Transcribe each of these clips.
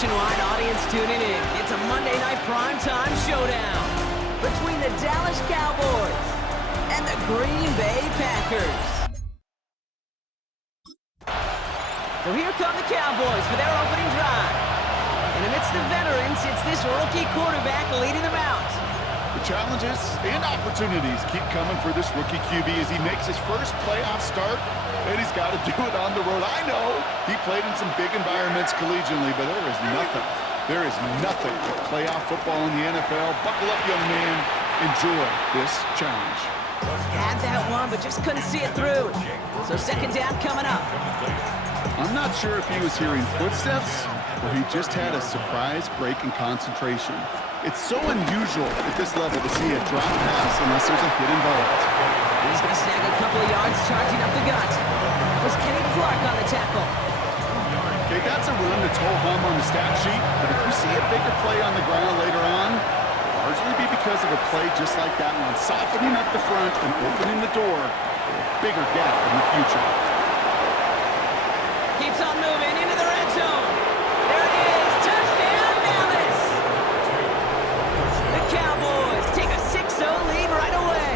nationwide audience tuning in. It's a Monday night primetime showdown between the Dallas Cowboys and the Green Bay Packers. So here come the Cowboys for their opening drive. And amidst the veterans, it's this rookie quarterback leading them out. The challenges and opportunities keep coming for this rookie QB as he makes his first playoff start, and he's got to do it on the road. I know he played in some big environments collegially, but there is nothing like playoff football in the NFL. Buckle up, young man. Enjoy this challenge. Had that one, but just couldn't see it through. So second down coming up. I'm not sure if he was hearing footsteps or he just had a surprise break in concentration. It's so unusual at this level to see a drop pass unless there's a hit involved. He's going to snag a couple of yards charging up the gut. That was Kenny Clark on the tackle. Okay, that's a run that's ho-hum on the stat sheet, but if you see a bigger play on the ground later on, it'll largely be because of a play just like that one, softening up the front and opening the door for a bigger gap in the future. Keeps on moving into the red zone. There it is. Touchdown, Dallas. The Cowboys take a 6-0 lead right away.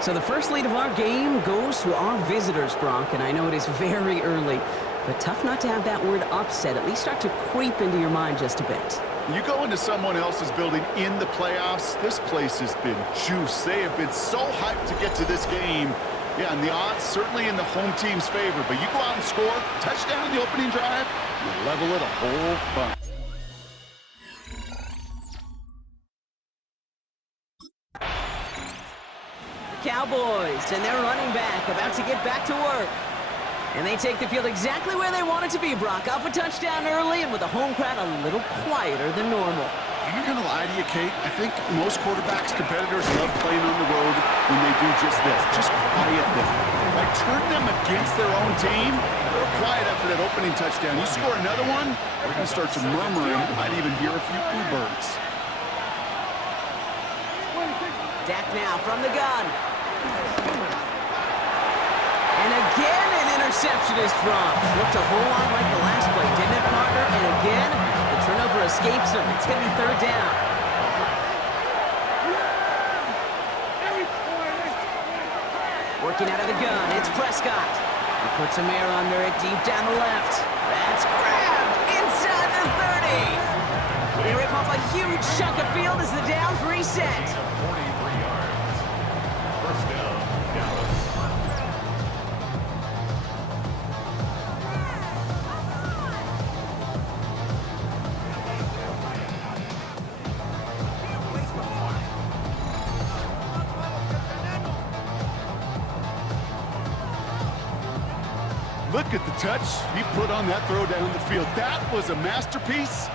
So the first lead of our game goes to our visitors, Brock, and I know it is very early, but tough not to have that word upset at least start to creep into your mind just a bit. You go into someone else's building in the playoffs, this place has been juice. They have been so hyped to get to this game. Yeah, and the odds certainly in the home team's favor, but you go out and score, touchdown in the opening drive, you level it a whole bunch. Cowboys and their running back about to get back to work. And they take the field exactly where they want it to be, Brock. Up a touchdown early and with the home crowd a little quieter than normal. I'm not going to lie to you, Kate. I think most quarterbacks, competitors love playing on the road when they do just this. Just quiet them. Like turn them against their own team. They're quiet after that opening touchdown. You score another one, they're going to start to murmur and might even hear a few boo birds. Dak now from the gun. And again, an interception is dropped. Looked a whole lot like the last play, didn't it, partner? And again, the turnover escapes him. It's going to be third down. Working out of the gun, it's Prescott. He puts some air under it, deep down the left. That's grabbed inside the 30. They rip off a huge chunk of field as the downs reset. Look at the touch he put on that throw down the field. That was a masterpiece.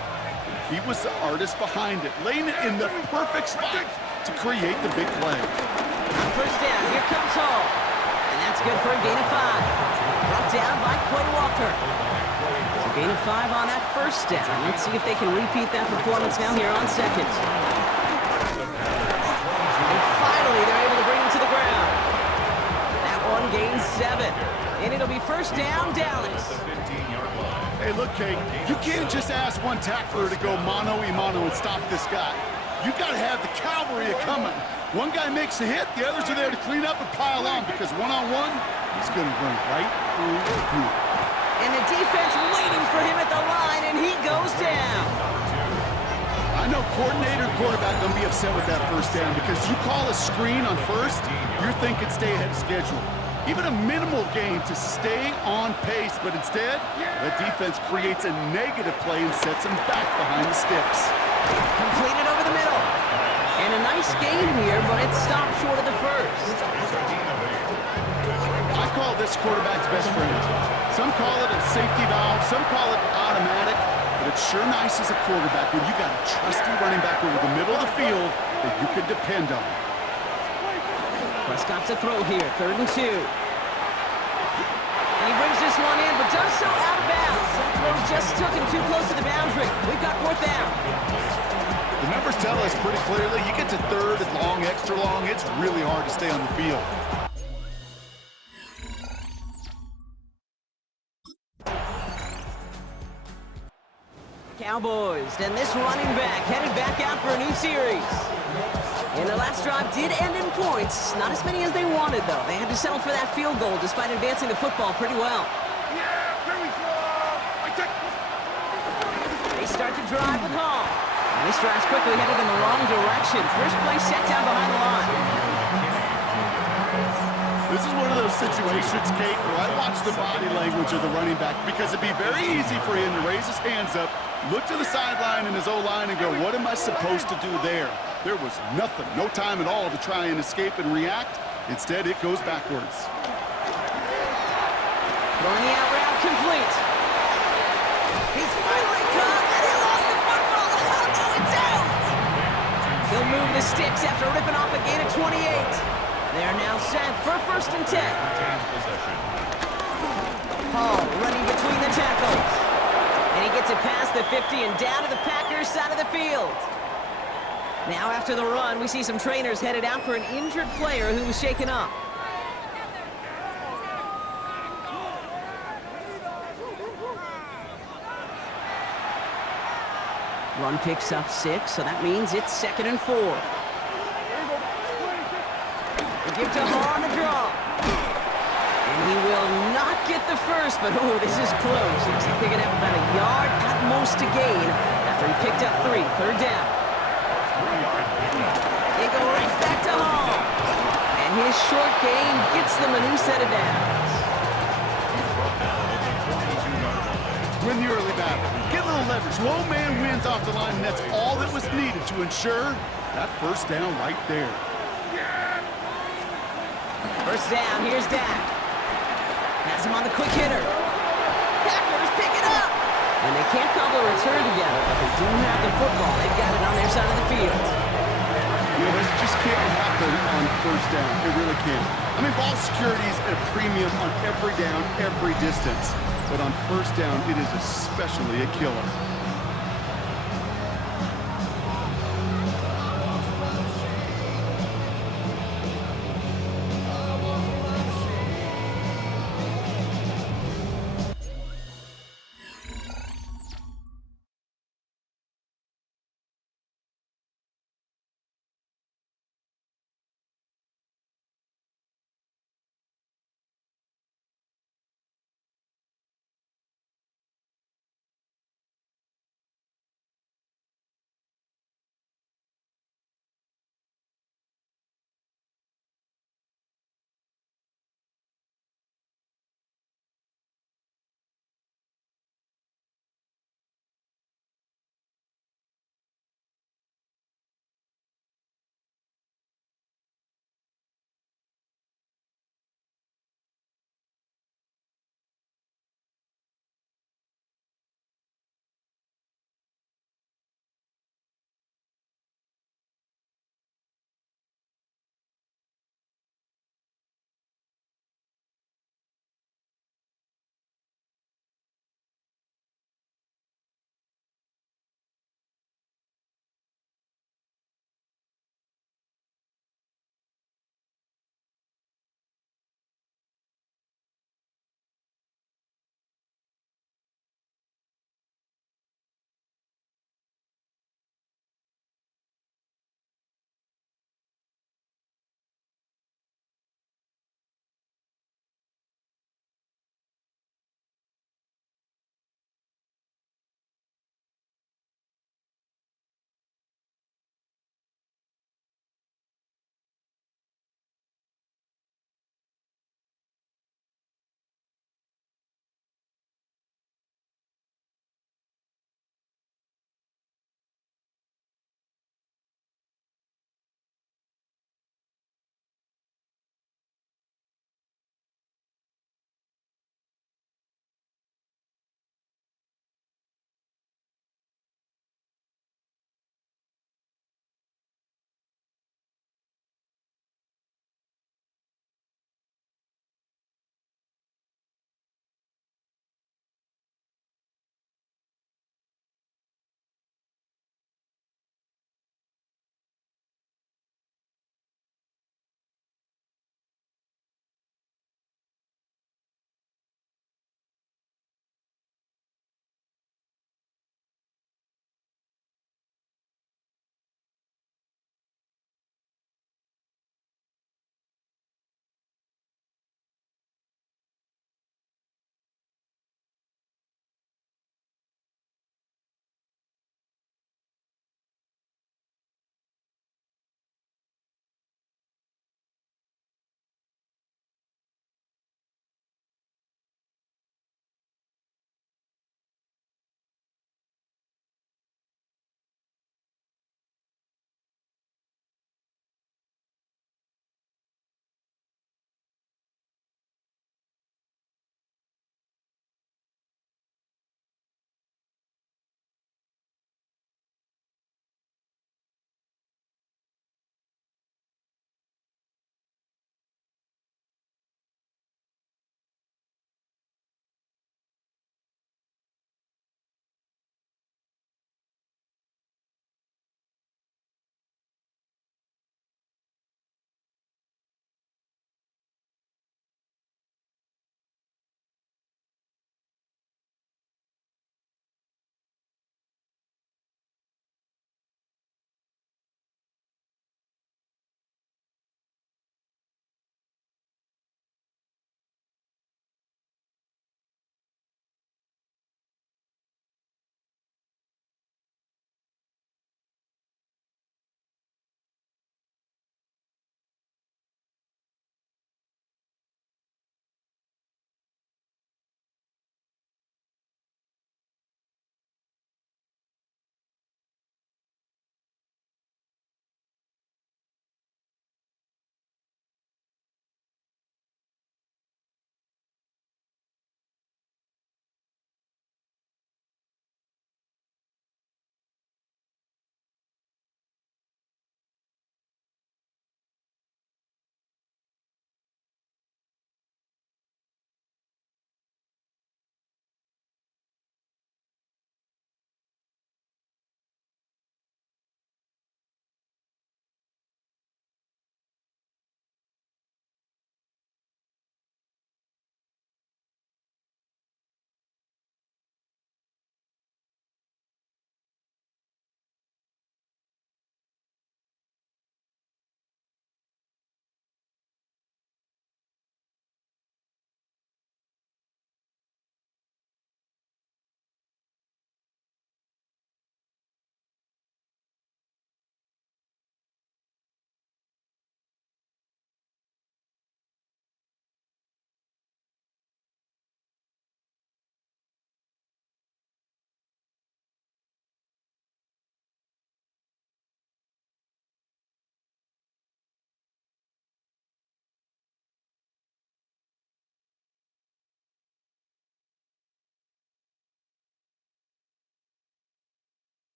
He was the artist behind it, laying it in the perfect spot to create the big play. On first down, here comes Hall. And that's good for a gain of 5. Brought down by Quay Walker. So gain of 5 on that first down. Let's see if they can repeat that performance now here on second. And finally, they're able to bring him to the ground. That one gains 7. And it'll be first down, Dallas. Hey, look, Kate, you can't just ask one tackler to go mano-a-mano and stop this guy. You got to have the cavalry coming. One guy makes a hit, the others are there to clean up and pile on because one-on-one, he's going to run right through you. And the defense waiting for him at the line, and he goes down. I know coordinator and quarterback going to be upset with that first down because you call a screen on first, you're thinking stay ahead of schedule. Even a minimal gain to stay on pace, but instead, the defense creates a negative play and sets him back behind the sticks. Completed over the middle. And a nice gain here, but it stopped short of the first. I call this quarterback's best friend. Some call it a safety valve, some call it automatic, but it's sure nice as a quarterback when you got a trusty running back over the middle of the field that you can depend on. Prescott to throw here, 3rd and 2. And he brings this one in, but does so out of bounds. That throw just took him too close to the boundary. We've got 4th down. The numbers tell us pretty clearly, you get to 3rd and long, extra long, it's really hard to stay on the field. Cowboys, and this running back headed back out for a new series. And the last drive did end in points. Not as many as they wanted, though. They had to settle for that field goal despite advancing the football pretty well. They start the drive with Hall. And this drive's quickly headed in the wrong direction. First play set down behind the line. This is one of those situations, Kate, where I watch the body language of the running back because it'd be very easy for him to raise his hands up, look to the sideline in his O-line and go, what am I supposed to do there? There was nothing, no time at all to try and escape and react. Instead, it goes backwards. Throwing the out route complete. He's finally caught, and he lost the football. Oh, no, it's out! He'll move the sticks after ripping off a gain of 28. They're now set for 1st and 10. Hall running between the tackles. And he gets it past the 50 and down to the Packers side of the field. Now after the run, we see some trainers headed out for an injured player who was shaken up. Run picks up 6, so that means it's 2nd and 4. They give to Hall on the draw. And he will not get the first, but oh, this is close. Looks like they're going to have about a yard at most to gain after he picked up 3, 3rd down. They go right back to Hall. And his short gain gets them a new set of downs. Win the early battle. Get a little leverage. Low man wins off the line, and that's all that was needed to ensure that 1st down right there. 1st down, here's Dak. Has him on the quick hitter. Packers pick it up. And they can't cobble a return together, but they do have the football. They've got it on their side of the field. You know, this just can't happen on 1st down. It really can't. I mean, ball security is a premium on every down, every distance. But on 1st down, it is especially a killer.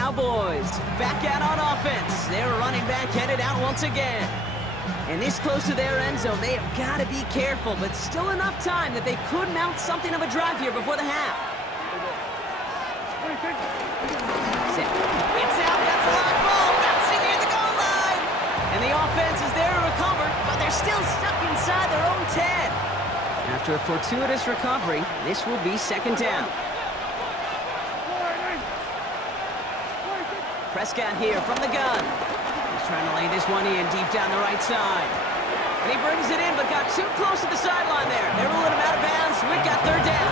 Cowboys back out on offense. Their running back headed out once again. And this close to their end zone, they have got to be careful, but still enough time that they could mount something of a drive here before the half. It's out, that's a live ball, bouncing near the goal line. And the offense is there to recover, but they're still stuck inside their own 10. After a fortuitous recovery, this will be second down. Prescott here from the gun. He's trying to lay this one in deep down the right side. And he brings it in, but got too close to the sideline there. They're ruling him out of bounds. We've got third down.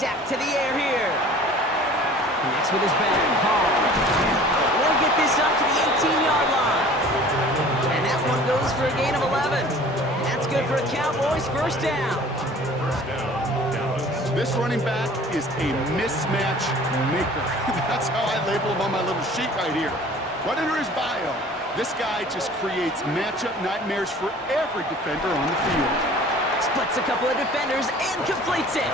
Dak to the air here. Connects with his back. Hall. They'll get this up to the 18-yard line. And that one goes for a gain of 11. And that's good for a Cowboys first down. This running back is a mismatch maker. That's how I label him on my little sheet right here. Right under his bio, this guy just creates matchup nightmares for every defender on the field. Splits a couple of defenders and completes it.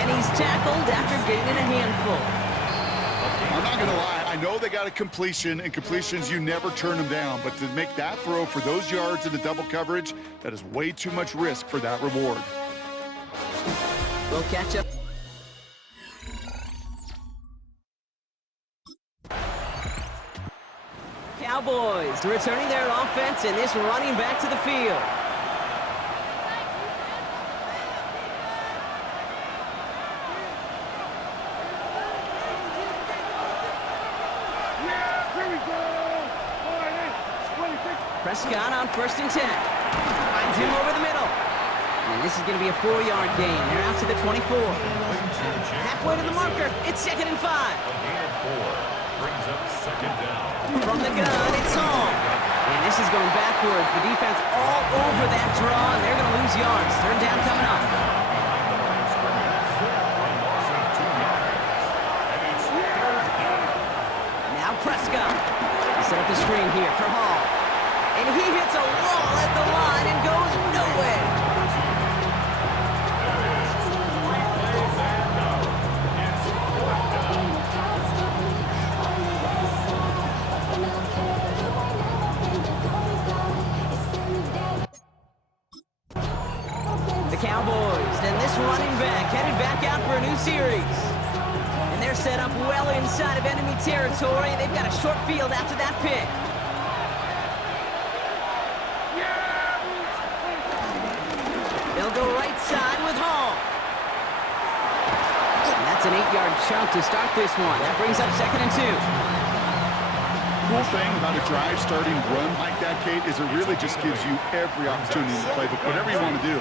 And he's tackled after gaining a handful. I'm not going to lie. I know they got a completion, and completions, you never turn them down. But to make that throw for those yards in the double coverage, that is way too much risk for that reward. We'll catch up. Cowboys returning their offense, and this running back to the field. Prescott on 1st and 10. Finds him over the middle. And this is going to be a 4-yard gain. They're out to the 24. Halfway to the marker. It's 2nd and 5. From the gun, it's home. And this is going backwards. The defense all over that draw, and they're going to lose yards. Third down coming up. Now Prescott. Set up the screen here for Hall. And he hits a wall at the line and goes nowhere. The Cowboys and this running back headed back out for a new series. And they're set up well inside of enemy territory. They've got a short field after that pick. They'll go right side with Hall. And that's an 8-yard chunk to start this one. That brings up 2nd and 2. Cool thing about a drive starting run like that, Kate, is it really just gives you every opportunity to play whatever you want to do.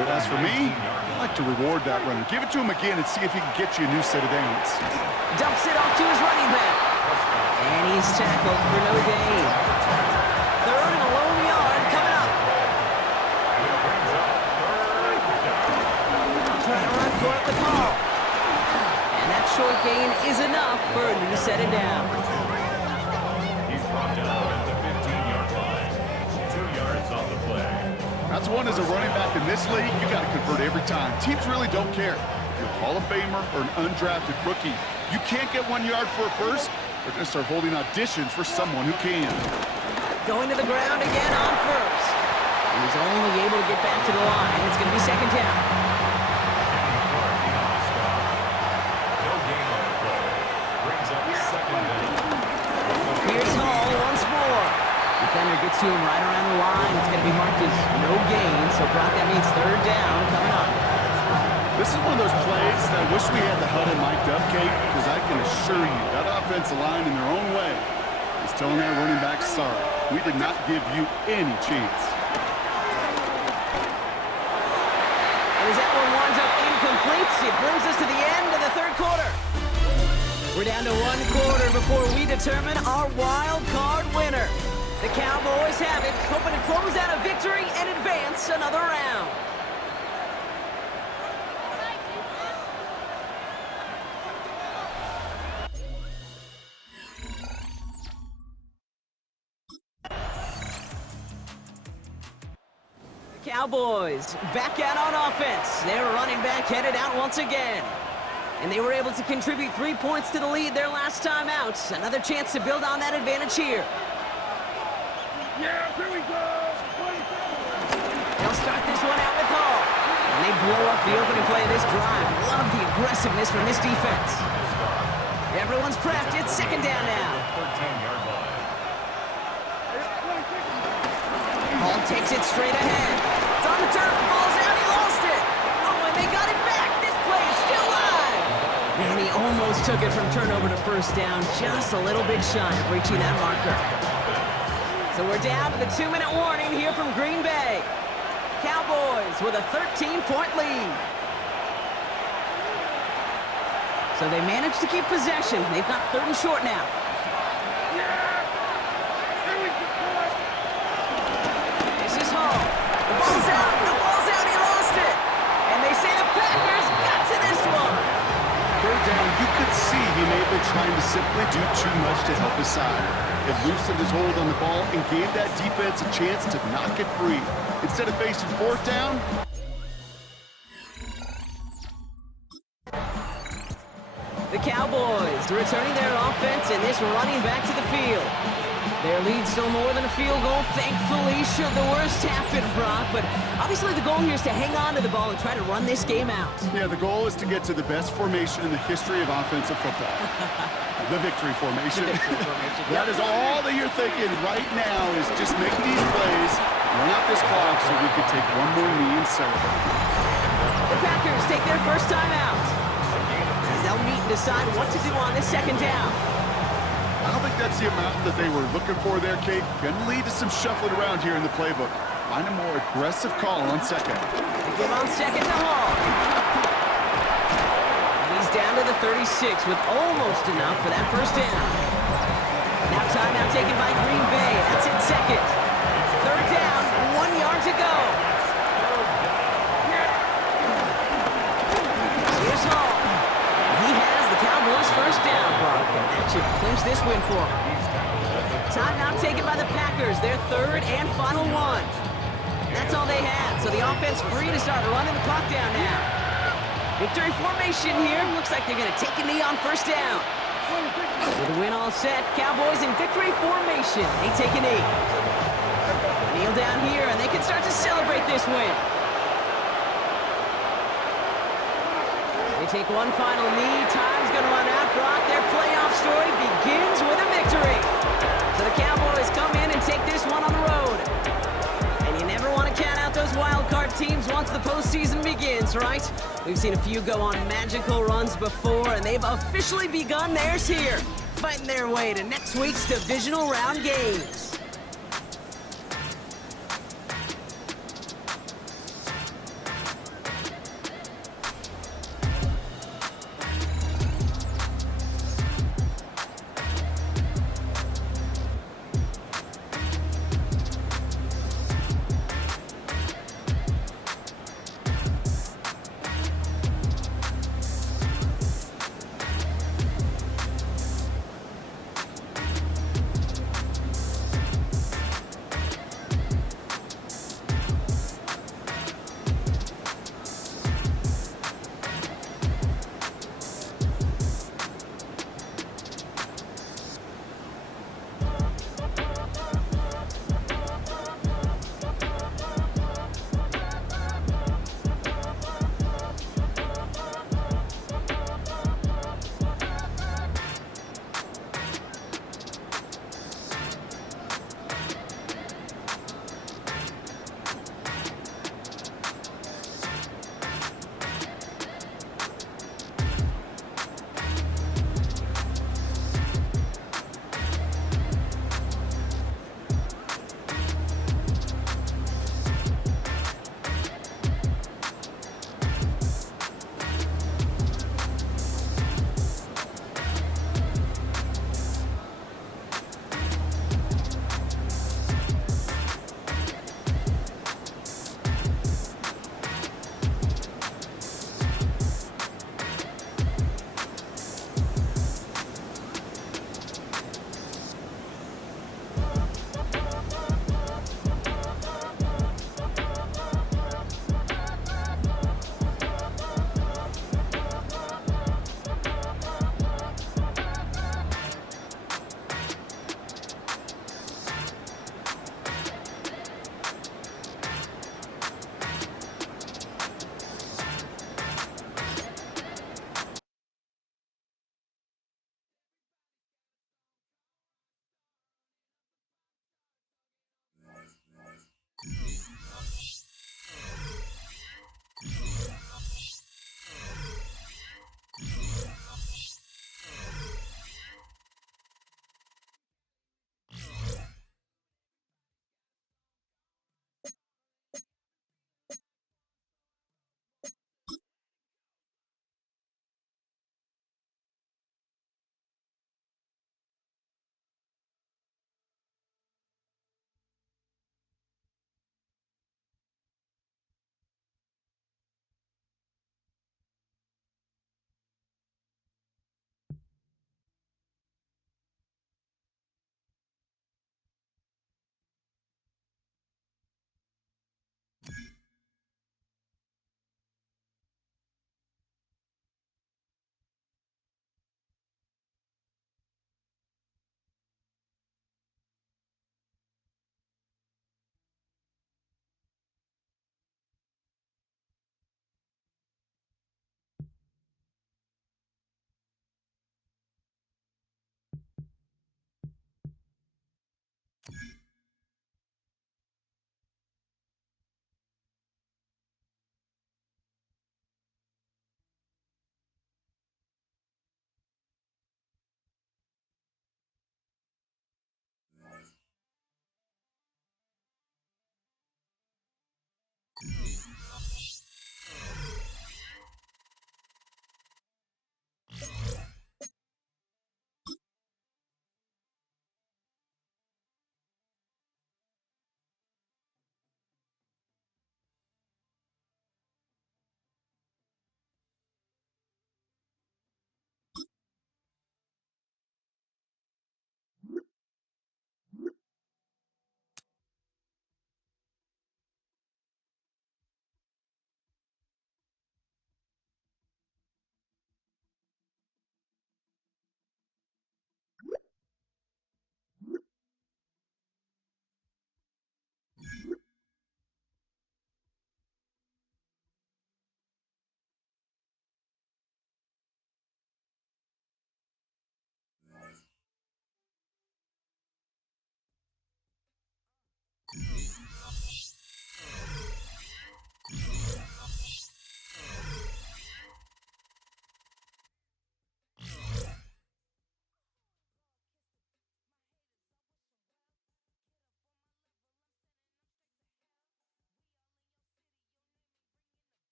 But as for me, I like to reward that runner. Give it to him again and see if he can get you a new set of downs. Dumps it off to his running back. And he's tackled for no gain. 3rd and a lone yard coming up. Trying to run for it with Hall. And that short gain is enough for a new set of downs. He's brought down at the 15-yard line. 2 yards on the play. That's one as a running back in this league, you got to convert every time. Teams really don't care. If you're a Hall of Famer or an undrafted rookie, you can't get 1 yard for a first, they're going to start holding auditions for someone who can. Going to the ground again on 1st. He's only able to get back to the line. It's going to be 2nd down. Here's Hall once more. Defender gets to him right around the line. It's going to be marked as no gain, so Brock, that means 3rd down coming up. This is one of those plays that I wish we had the huddle mic'd up, Kate, because I can assure you that offensive line in their own way is telling that running back, sorry, we did not give you any chance. And as that one winds up incomplete, it brings us to the end of the 3rd quarter. We're down to 1 quarter before we determine our wild card winner. The Cowboys have it, hoping to close out a victory and advance another round. Cowboys back out on offense. Their running back headed out once again. And they were able to contribute 3 points to the lead their last time out. Another chance to build on that advantage here. Yeah, here we go. They'll start this one out with Hall. And they blow up the opening play of this drive. Love the aggressiveness from this defense. Everyone's prepped. It's second down now. 13-yard line. Hall takes it straight ahead. It's on the turf. The ball's out. He lost it. Oh, and they got it back. This play is still live. And he almost took it from turnover to first down. Just a little bit shy of reaching that marker. So we're down to the 2-minute warning here from Green Bay. Cowboys with a 13-point lead. So they managed to keep possession. They've got 3rd and short now. This is Hall. The ball's out. The ball's out. He lost it. And they say the Packers got to this one. 3rd down, you could see he may have been trying to simply do too much to help his side. It loosened his hold on the ball and gave that defense a chance to knock it free. Instead of facing 4th down, the Cowboys returning their offense and this running back to the field. Their lead still more than a field goal, thankfully, should the worst happen, Brock. But obviously the goal here is to hang on to the ball and try to run this game out. yeah, the goal is to get to the best formation in the history of offensive football. The victory formation. That is all that you're thinking right now is just make these plays, run out this clock so we can take one more knee and celebrate. The Packers take their first time out. As they'll meet and decide what to do on this second down. I don't think that's the amount that they were looking for there, Kate. Going to lead to some shuffling around here in the playbook. Find a more aggressive call on second. They give on second to Hall. And he's down to the 36 with almost enough for that first down. Now timeout taken by Green Bay. That's in second. 3rd down, 1 yard to go. Here's Hall. And he has the Cowboys' first down, Brock. And that should clinch this win for him. Timeout taken by the Packers, their 3rd and final one. That's all they had, so the offense free to start running the clock down now. Victory formation here. Looks like they're going to take a knee on first down. With the win all set, Cowboys in victory formation. They take a knee. Kneel down here, and they can start to celebrate this win. They take one final knee. Time's going to run out. Brock, their playoff story begins with a victory. So the Cowboys come in and take this one on the road. And you never want to count out those wild card teams once the postseason begins, right? We've seen a few go on magical runs before, and they've officially begun theirs here, fighting their way to next week's divisional round games.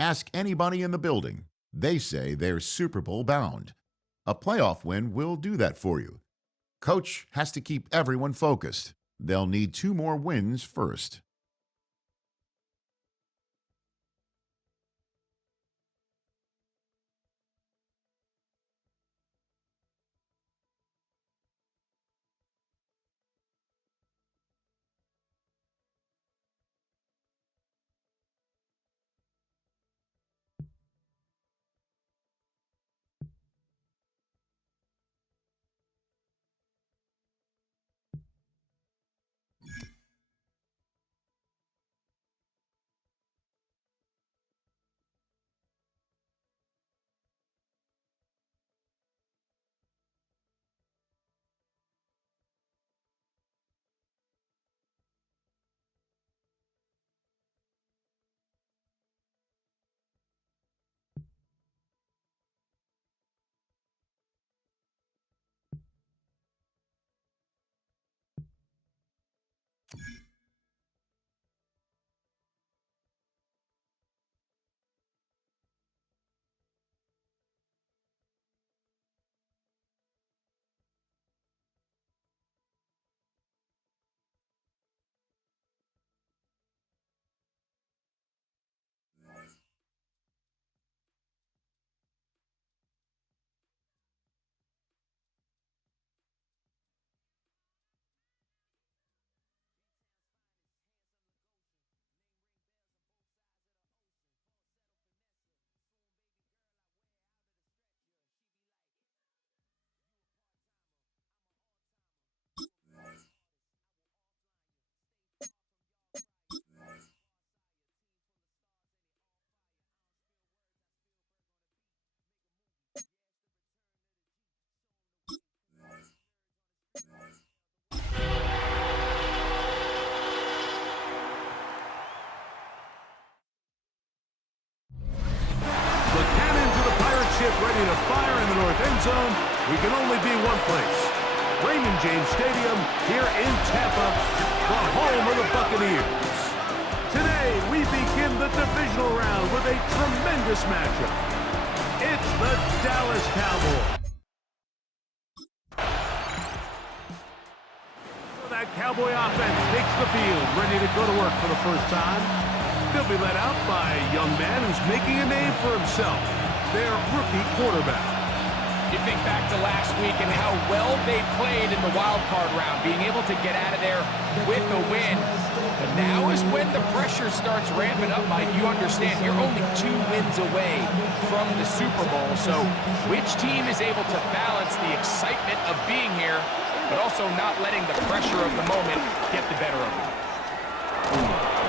Ask anybody in the building. They say they're Super Bowl bound. A playoff win will do that for you. Coach has to keep everyone focused. They'll need 2 more wins first. The cannons of the pirate ship ready to fire in the north end zone. We can only be one place. Raymond James Stadium here in Tampa, the home of the Buccaneers. Today, we begin the divisional round with a tremendous matchup. It's the Dallas Cowboys. That Cowboy offense takes the field, ready to go to work for the first time. They'll be led out by a young man who's making a name for himself, their rookie quarterback. You think back to last week and how well they played in the wild card round, being able to get out of there with a win. But now is when the pressure starts ramping up, Mike. You understand, you're only 2 wins away from the Super Bowl. So which team is able to balance the excitement of being here, but also not letting the pressure of the moment get the better of him?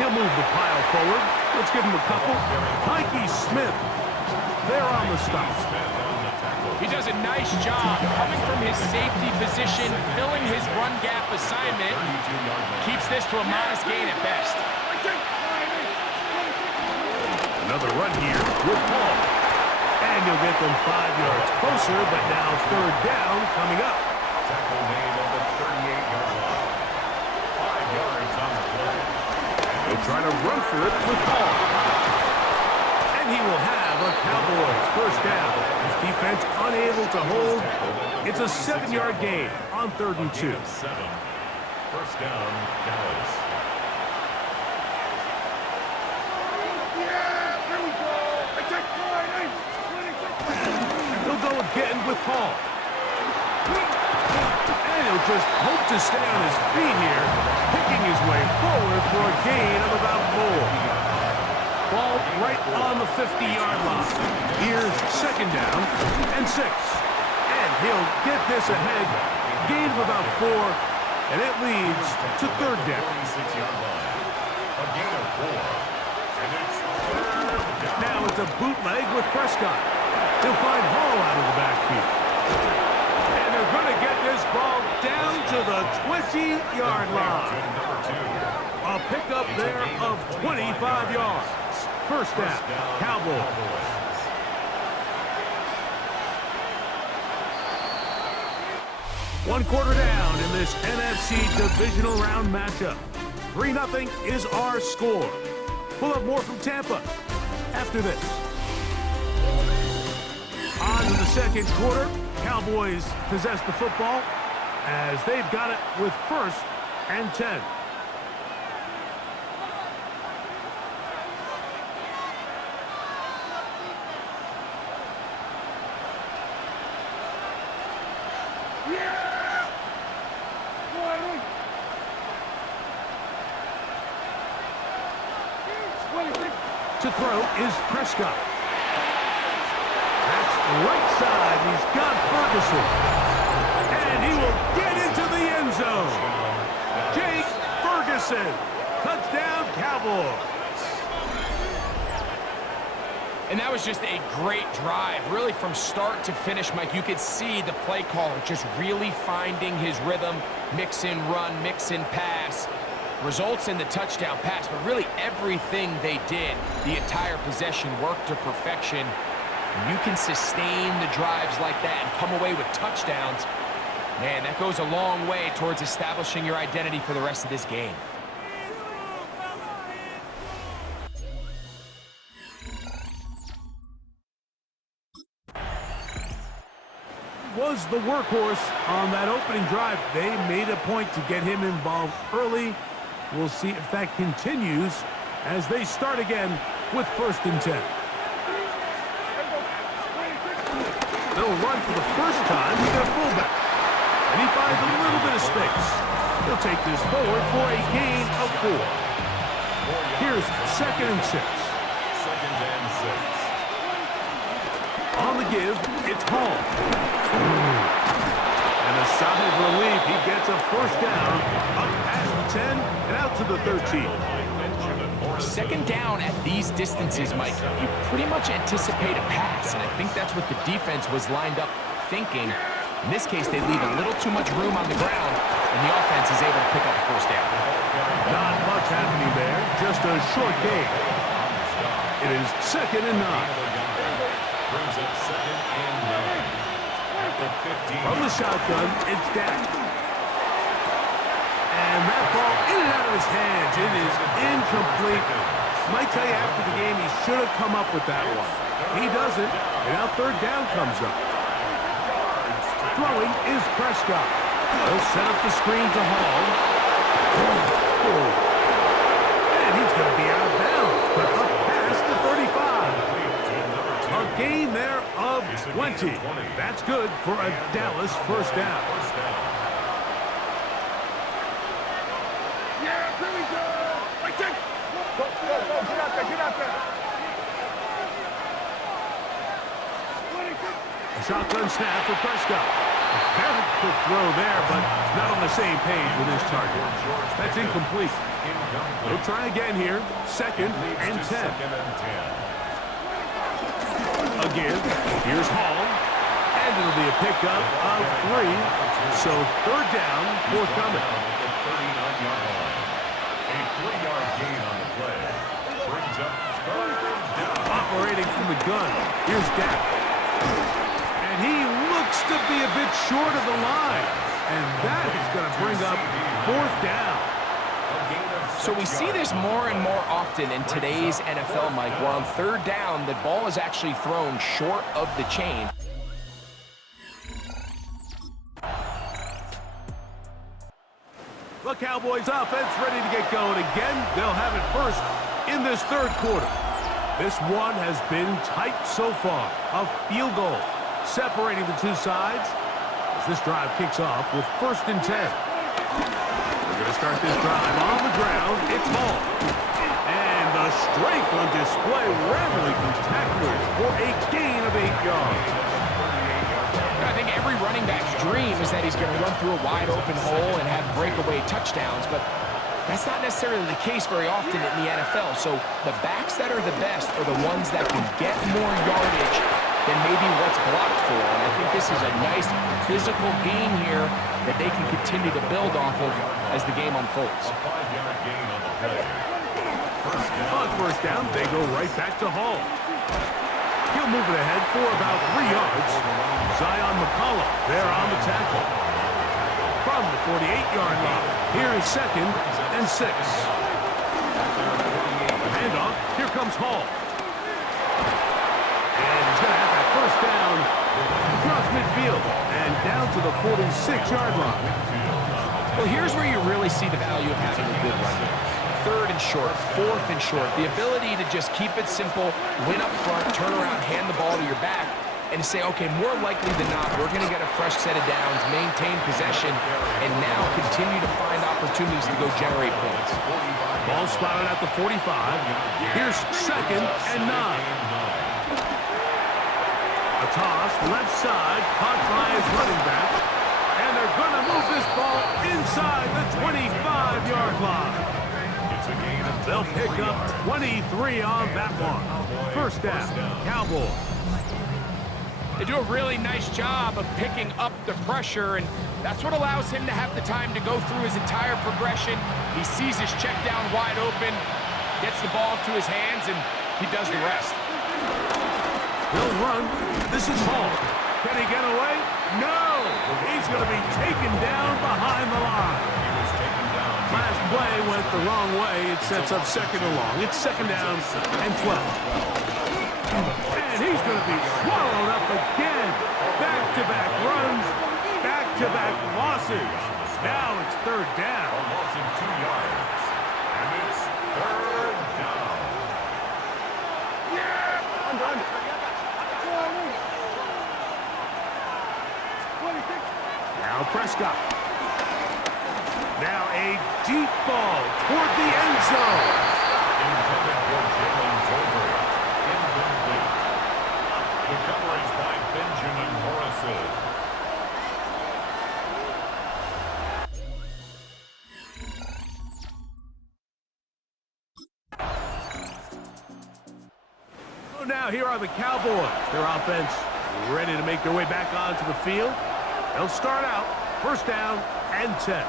He'll move the pile forward. Let's give him a couple. Mikey Smith, there on the stop. He does a nice job coming from his safety position, filling his run gap assignment. Keeps this to a modest gain at best. Another run here with Paul. And you'll get them 5 yards closer, but now 3rd down coming up. Tackle made at the 38-yard line. 5 yards on the play. They'll try to run for it with Paul. And he will have a Cowboys first down. His defense unable to hold. It's a 7-yard gain on 3rd and 2. 7. First down, Dallas. He'll go again with Paul. And he'll just hope to stay on his feet here, picking his way forward for a gain of about 4. Ball right on the 50-yard line. Here's 2nd down and 6. And he'll get this ahead. Gain of about 4. And it leads to 3rd down. 26-yard line. A gain of 4. And it's 3rd down. Now it's a bootleg with Prescott. He'll find Hall out of the backfield. And they're going to get this ball down to the 20-yard line. A pickup there of 25 yards. First down, Cowboys. One quarter down in this NFC divisional round matchup. 3-0 is our score. We'll have more from Tampa after this. On to the second quarter. Cowboys possess the football as they've got it with 1st and 10. To throw is Prescott. That's right side. He's got Ferguson. And he will get into the end zone. Jake Ferguson. Touchdown, Cowboys. And that was just a great drive. Really from start to finish, Mike, you could see the play caller just really finding his rhythm. Mix in run, mix in pass. Results in the touchdown pass, but really everything they did, the entire possession worked to perfection. And you can sustain the drives like that and come away with touchdowns. Man, that goes a long way towards establishing your identity for the rest of this game. Was the workhorse on that opening drive. They made a point to get him involved early. We'll see if that continues as they start again with 1st and 10. They'll run for the first time with their fullback. And he finds a little bit of space. He'll take this forward for a gain of 4. Here's 2nd and 6. On the give, it's Hall. And a sigh of relief, he gets a 1st down, up past the 10 and out to the 13. 2nd down at these distances, Mike, you pretty much anticipate a pass, and I think that's what the defense was lined up thinking. In this case, they leave a little too much room on the ground, and the offense is able to pick up a 1st down. Not much happening there, just a short gain. It is 2nd and 9. Brings up 2nd and 9. From the shotgun, it's Dak. And that ball in and out of his hands. It is incomplete. Might tell you after the game he should have come up with that one. He doesn't, and now 3rd down comes up. Throwing is Prescott. He'll set up the screen to Hall. And he's going to be out of bounds, but up past the 35. A gain there of 20. That's good for a Dallas 1st down. A shotgun snap for Prescott. A very quick throw there, but not on the same page with his target. That's incomplete. We'll try again here. 2nd and 10. Again, here's Hall, and it'll be a pickup of 3, so 3rd down forthcoming. A 3-yard gain on the play. Brings up 3rd down. Operating from the gun, here's Dak. And he looks to be a bit short of the line, and that is going to bring up 4th down. So we see this more and more often in today's NFL, Mike, where on 3rd down, the ball is actually thrown short of the chain. The Cowboys offense ready to get going again. They'll have it 1st in this 3rd quarter. This one has been tight so far. A field goal separating the two sides as this drive kicks off with 1st and 10. We're going to start this drive on the ground. It's Hall. And the strength on display, rambling through tacklers for a gain of 8 yards. I think every running back's dream is that he's going to run through a wide open hole and have breakaway touchdowns, but that's not necessarily the case very often in the NFL. So the backs that are the best are the ones that can get more yardage than maybe what's blocked for. And I think this is a nice physical gain here that they can continue to build off of as the game unfolds. A 5-yard gain on the play. On 1st down, they go right back to Hall. He'll move it ahead for about 3 yards. Zion McCollum there on the tackle. From the 48-yard line, here is 2nd and 6. Handoff, here comes Hall. down across midfield and down to the 46-yard line. Well, here's where you really see the value of having a good run. Third and short, fourth and short. The ability to just keep it simple, win up front, turn around, hand the ball to your back, and to say, okay, more likely than not, we're going to get a fresh set of downs, maintain possession, and now continue to find opportunities to go generate points. Ball spotted at the 45. Here's 2nd and 9. A toss, left side, caught by his running back. And they're going to move this ball inside the 25-yard line. They'll pick up 23 on that one. First down, Cowboys. They do a really nice job of picking up the pressure, and that's what allows him to have the time to go through his entire progression. He sees his check down wide open, gets the ball to his hands, and he does the rest. He'll run. This is Hall. Can he get away? No! He's going to be taken down behind the line. Last play went the wrong way. It sets up 2nd and long. It's 2nd down and 12. And he's going to be swallowed up again. Back-to-back runs, back-to-back losses. Now it's 3rd down. Loss in 2 yards. And it's 3rd down. Now Prescott. Now a deep ball toward the end zone. Intended for Jalen Tolbert. Incomplete. The coverage by Benjamin Morrison. So now here are the Cowboys. Their offense ready to make their way back onto the field. They'll start out 1st down and 10.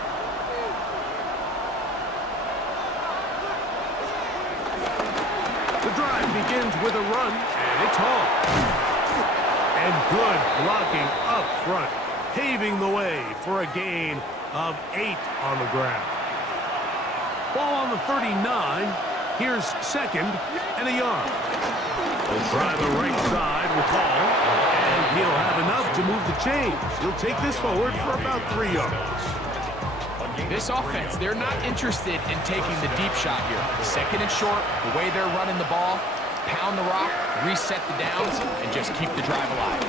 The drive begins with a run, and it's Hall. And good blocking up front, paving the way for a gain of 8 on the ground. Ball on the 39. Here's 2nd and a yard. He'll try the right side with Hall, and he'll have enough to move the chains. He'll take this forward for about 3 yards. This offense, they're not interested in taking the deep shot here. 2nd and short, the way they're running the ball, pound the rock, reset the downs, and just keep the drive alive.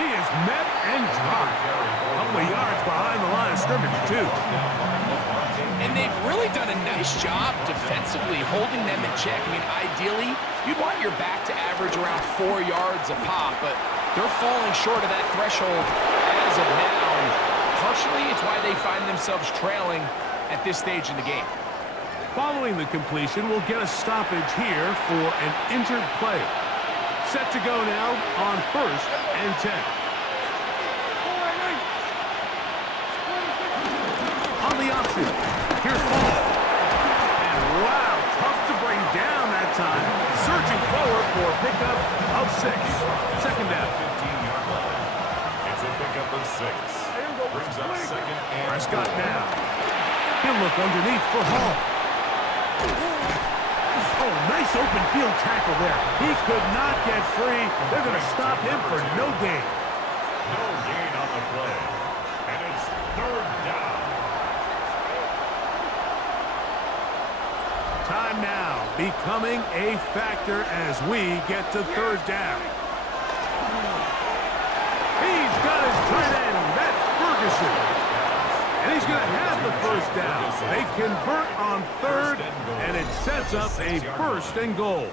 He is met and dropped. A couple of yards behind the line of scrimmage, too. And they've really done a nice job defensively holding them in check. I mean, ideally, you'd want your back to average around 4 yards a pop, but they're falling short of that threshold as of now. And partially, it's why they find themselves trailing at this stage in the game. Following the completion, we'll get a stoppage here for an injured player. Set to go now on 1st and 10. On the option, here's Hall. And wow, tough to bring down that time. Surging forward for a pickup of 6. 2nd down. 15-yard line. It's a pickup of 6. Brings up 2nd and Prescott 4. now. He'll look underneath for Hall. Oh, nice open field tackle there. He could not get free. They're going to stop him for no gain. No gain on the play. And it's 3rd down. Time now becoming a factor as we get to 3rd down. He's got his tight end. That's Ferguson. And he's going to have the 1st down. They convert on 3rd, and it sets up a 1st and goal.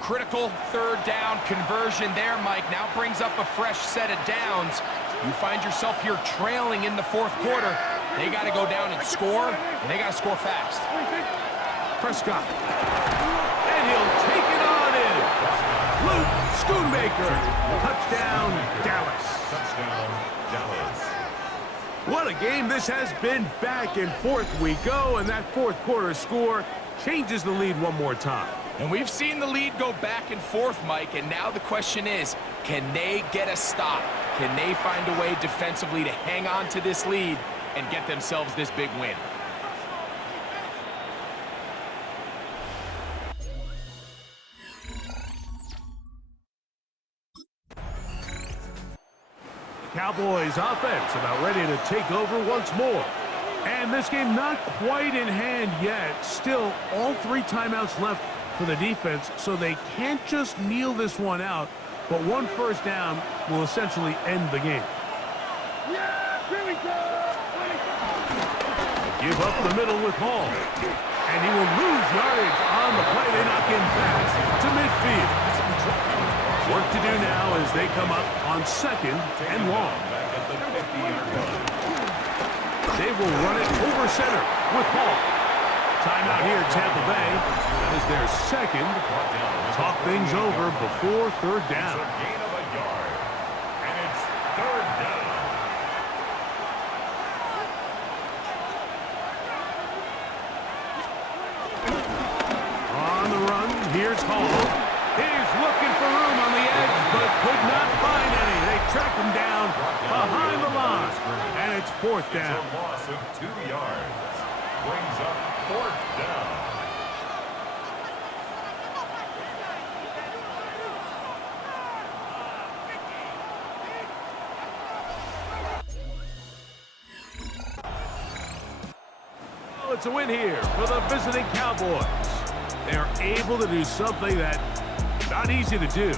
Critical 3rd down conversion there, Mike. Now brings up a fresh set of downs. You find yourself here trailing in the 4th quarter. They got to go down and score, and they got to score fast. Prescott. And he'll take it on in. Luke Schoonmaker. Touchdown, Dallas. Touchdown, Dallas. What a game this has been. Back and forth we go, and that 4th quarter score changes the lead one more time. And we've seen the lead go back and forth, Mike, and now the question is, can they get a stop? Can they find a way defensively to hang on to this lead and get themselves this big win? Cowboys offense about ready to take over once more. And this game not quite in hand yet. Still, all 3 timeouts left for the defense, so they can't just kneel this one out, but 1 first down will essentially end the game. Give up the middle with Hall. And he will lose yardage on the play. They knock him back to midfield. Work to do now as they come up on 2nd and long. They will run it over center with Hall. Timeout here, Tampa Bay. That is their 2nd. Talk things over before 3rd down. Gain of a yard. And it's 3rd down. On the run, here's Hall. He's looking for room on the edge, but could not find any. They track him down behind the line, and it's 4th down. It's a loss of 2 yards. Brings up 4th down. Well, it's a win here for the visiting Cowboys. They're able to do something that's not easy to do.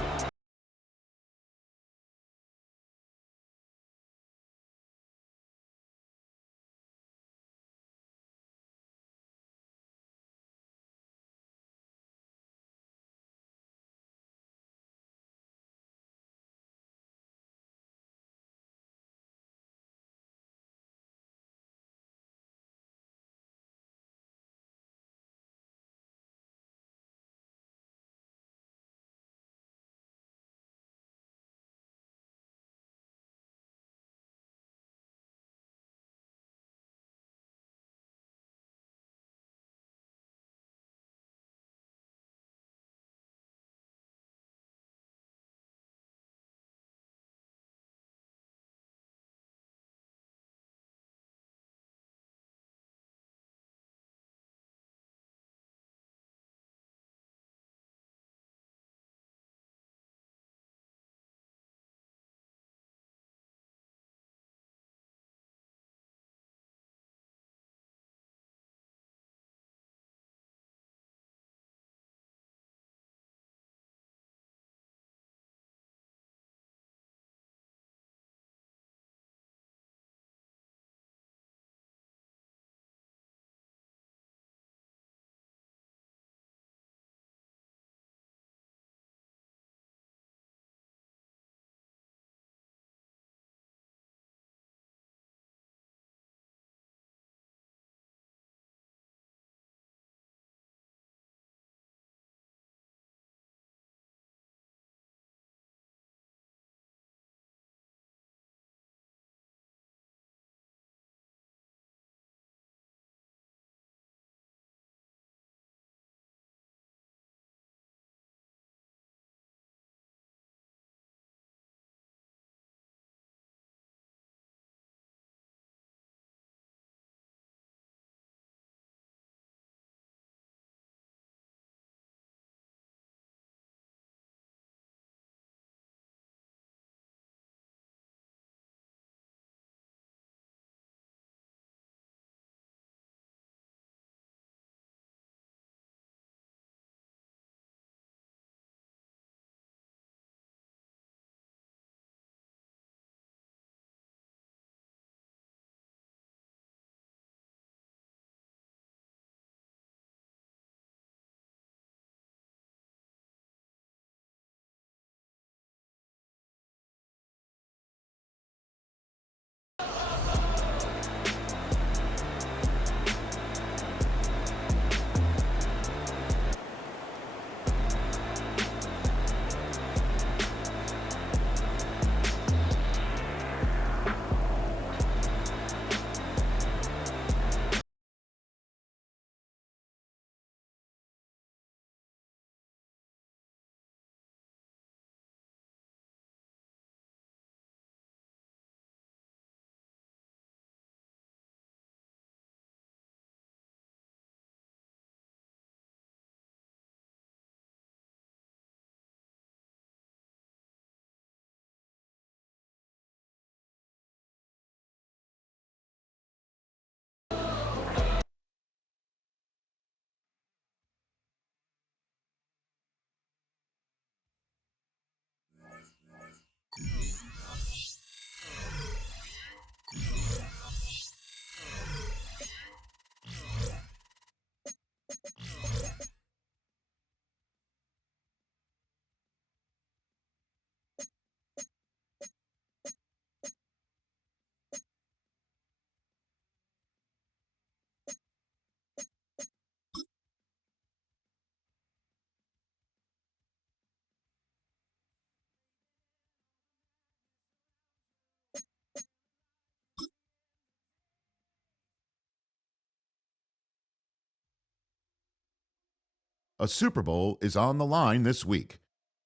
A Super Bowl is on the line this week.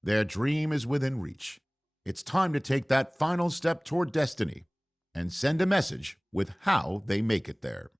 Their dream is within reach. It's time to take that final step toward destiny and send a message with how they make it there.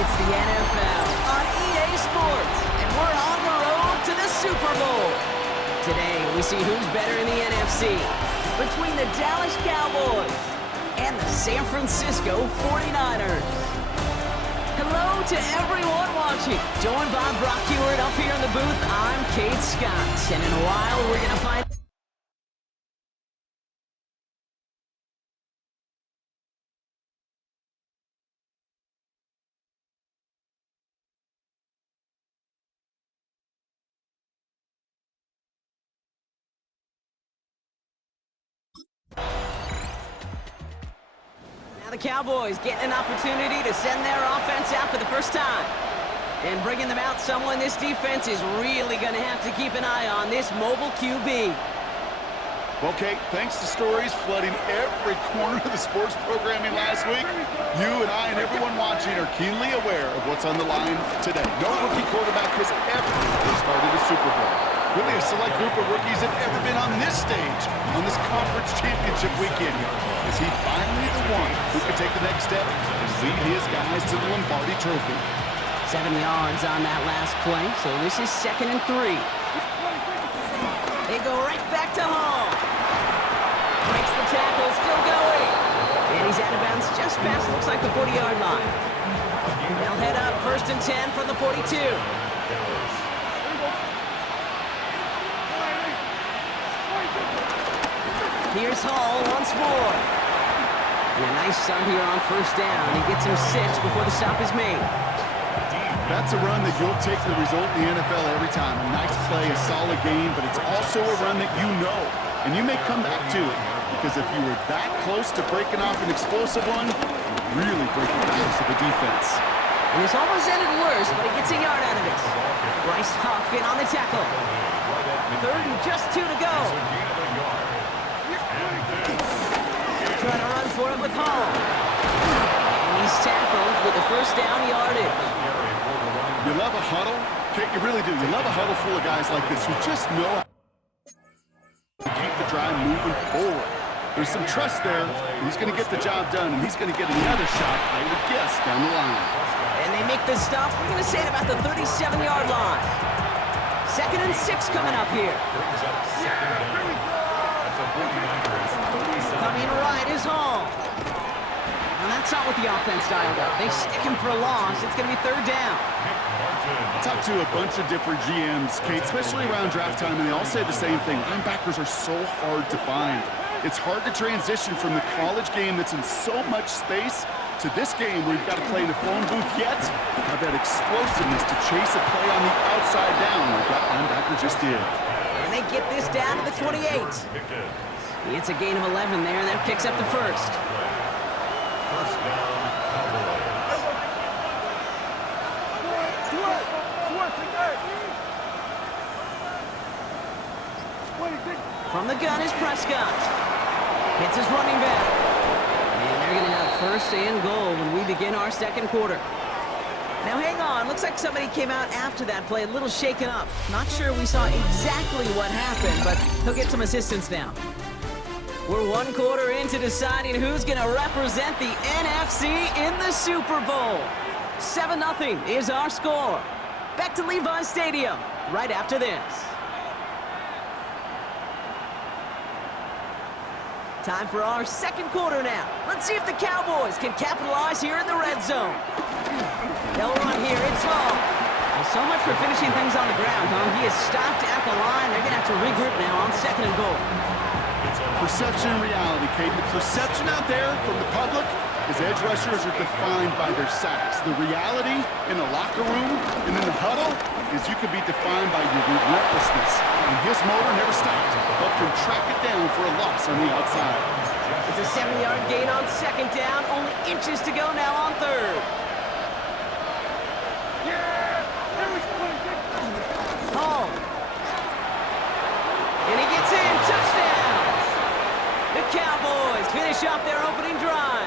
It's the NFL on EA Sports, and we're on the road to the Super Bowl. Today, we see who's better in the NFC between the Dallas Cowboys and the San Francisco 49ers. Hello to everyone watching. Joined by Brock Hewitt up here in the booth, I'm Kate Scott. And in a while, we're going to find Now the Cowboys getting an opportunity to send their offense out for the first time. And bringing them out, someone this defense is really going to have to keep an eye on, this mobile QB. Well, Kate, thanks to stories flooding every corner of the sports programming last week, you and I and everyone watching are keenly aware of what's on the line today. No rookie quarterback has ever started a Super Bowl. Really a select group of rookies have ever been on this stage on this conference championship weekend. Is he finally the one who can take the next step and lead his guys to the Lombardi Trophy? 7 yards on that last play, so this is 2nd and 3. They go right back to Hall. Breaks the tackle, still going. And he's out of bounds just past, looks like the 40-yard line. They'll head up 1st and 10 from the 42. Here's Hall once more. And a nice start here on 1st down. He gets him 6 before the stop is made. That's a run that you'll take the result in the NFL every time. A nice play, a solid game, but it's also a run that you know. And you may come back to it, because if you were that close to breaking off an explosive one, you really break the backs of the defense. And this almost ended worse, but he gets a yard out of it. Bryce Huff in on the tackle. 3rd and just 2 to go. Trying to run for it with Hall. And he's tackled with the 1st down yardage. You love a huddle? Kate, you really do. You love a huddle full of guys like this who just know how to keep the drive moving forward. There's some trust there. He's going to get the job done, and he's going to get another shot, I would guess, down the line. And they make the stop, we're going to say, at about the 37-yard line. 2nd and 6 coming up here. Coming right is Hall. And that's not what the offense dialed up. They stick him for a loss. It's going to be 3rd down. I talked to a bunch of different GMs, Kate, especially around draft time, and they all say the same thing. Linebackers are so hard to find. It's hard to transition from the college game that's in so much space to this game where you've got to play in a phone booth yet have that explosiveness to chase a play on the outside down like that linebacker just did. And they get this down to the 28. It's a gain of 11 there, and that picks up the 1st. From the gun is Prescott. Hits his running back. And they're going to have 1st and goal when we begin our 2nd quarter. Now hang on, looks like somebody came out after that play a little shaken up. Not sure we saw exactly what happened, but he'll get some assistance now. We're 1 quarter into deciding who's going to represent the NFC in the Super Bowl. 7-0 is our score. Back to Levi's Stadium right after this. Time for our 2nd quarter now. Let's see if the Cowboys can capitalize here in the red zone. They'll run here. It's Hall. Well, so much for finishing things on the ground, huh? He is stopped at the line. They're going to have to regroup now on 2nd and goal. Perception and reality, Kate. The perception out there from the public is edge rushers are defined by their sacks. The reality in the locker room and in the huddle is you could be defined by your relentlessness. And his motor never stopped. Helped him track it down for a loss on the outside. It's a 7-yard gain on 2nd down. Only inches to go now on 3rd. Hall. And he gets in. Touchdown. The Cowboys finish off their opening drive.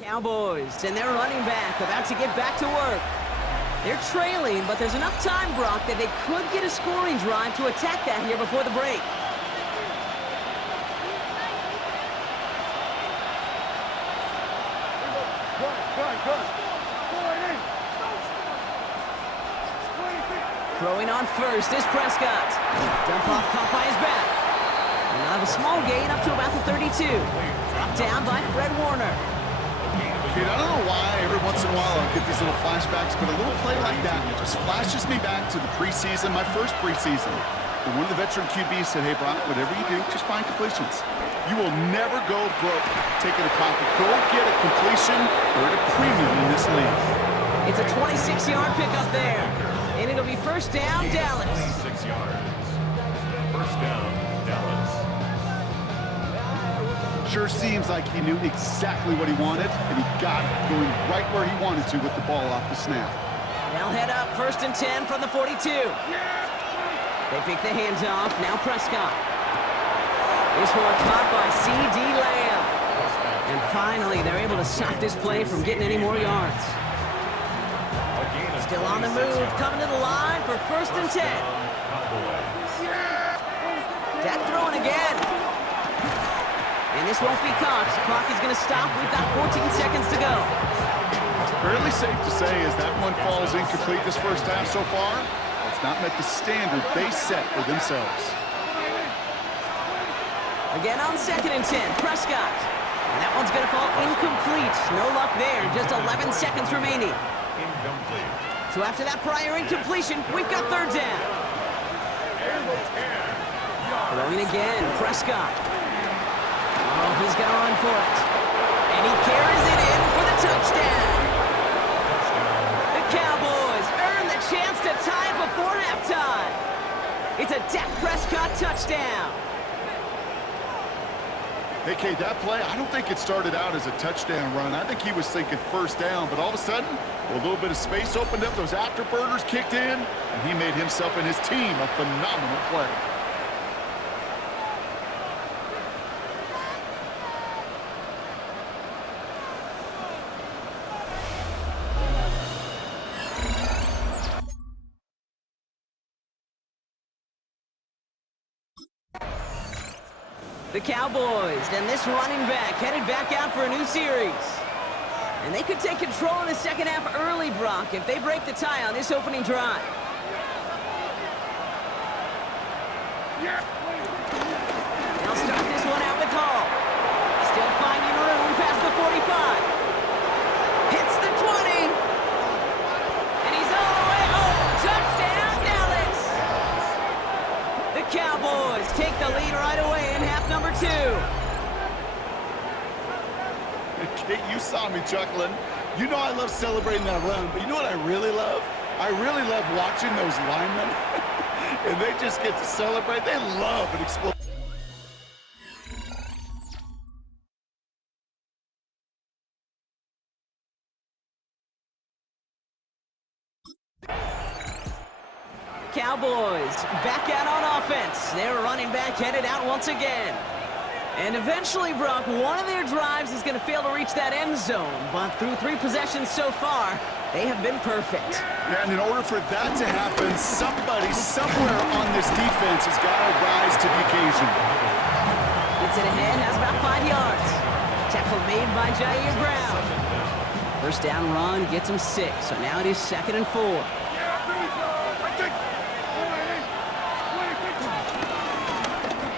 Cowboys and their running back about to get back to work. They're trailing, but there's enough time, Brock, that they could get a scoring drive to attack that here before the break. Throwing on 1st is Prescott. Dump off caught by his back. And they'll have a small gain up to about the 32. Dropped down by Fred Warner. Kid, I don't know why every once in a while I'll get these little flashbacks, but a little play like that just flashes me back to the preseason, my first preseason. And one of the veteran QBs said, hey, Brock, whatever you do, just find completions. You will never go broke taking a profit. Go get a completion or a premium in this league. It's a 26-yard pickup there. And it'll be first down, Dallas. 26 yards. First down, Dallas. Sure seems like he knew exactly what he wanted, and he got it going right where he wanted to with the ball off the snap. They'll head up first and 10 from the 42. They pick the hands off. Now Prescott. This one caught by C.D. Lamb. And finally, they're able to stop this play from getting any more yards. Still on the move, coming to the line for first and 10. That throwing again. And this won't be caught. Clock is going to stop. We've got 14 seconds to go. Fairly safe to say as that one falls incomplete this first half so far, it's not met the standard they set for themselves. Again on second and 10, Prescott. And that one's going to fall incomplete. No luck there. Just 11 seconds remaining. Incomplete. So after that prior incompletion, we've got third down. Throwing again, Prescott. Oh, he's going to run for it. And he carries it in for the touchdown. The Cowboys earn the chance to tie it before halftime. It's a Dak Prescott touchdown. Hey, Kate, that play, I don't think it started out as a touchdown run. I think he was thinking first down, but all of a sudden, a little bit of space opened up, those afterburners kicked in, and he made himself and his team a phenomenal play. The Cowboys and this running back headed back out for a new series. And they could take control in the second half early, Brock, if they break the tie on this opening drive. They'll start this one out with Hall. Still finding room past the 45. Hits the 20. And he's all the way home. Touchdown, Dallas! The Cowboys take the lead right away in half number 2. Kate, you saw me chuckling. You know I love celebrating that run, but you know what I really love? I really love watching those linemen, and they just get to celebrate. They love an explosion. Cowboys back out on offense. Their running back headed out once again. And eventually, Brock, one of their drives is going to fail to reach that end zone. But through 3 possessions so far, they have been perfect. Yeah, and in order for that to happen, somebody somewhere on this defense has got to rise to the occasion. Gets it ahead, has about 5 yards. Tackle made by Jair Brown. First down run gets him 6. So now it is 2nd and 4.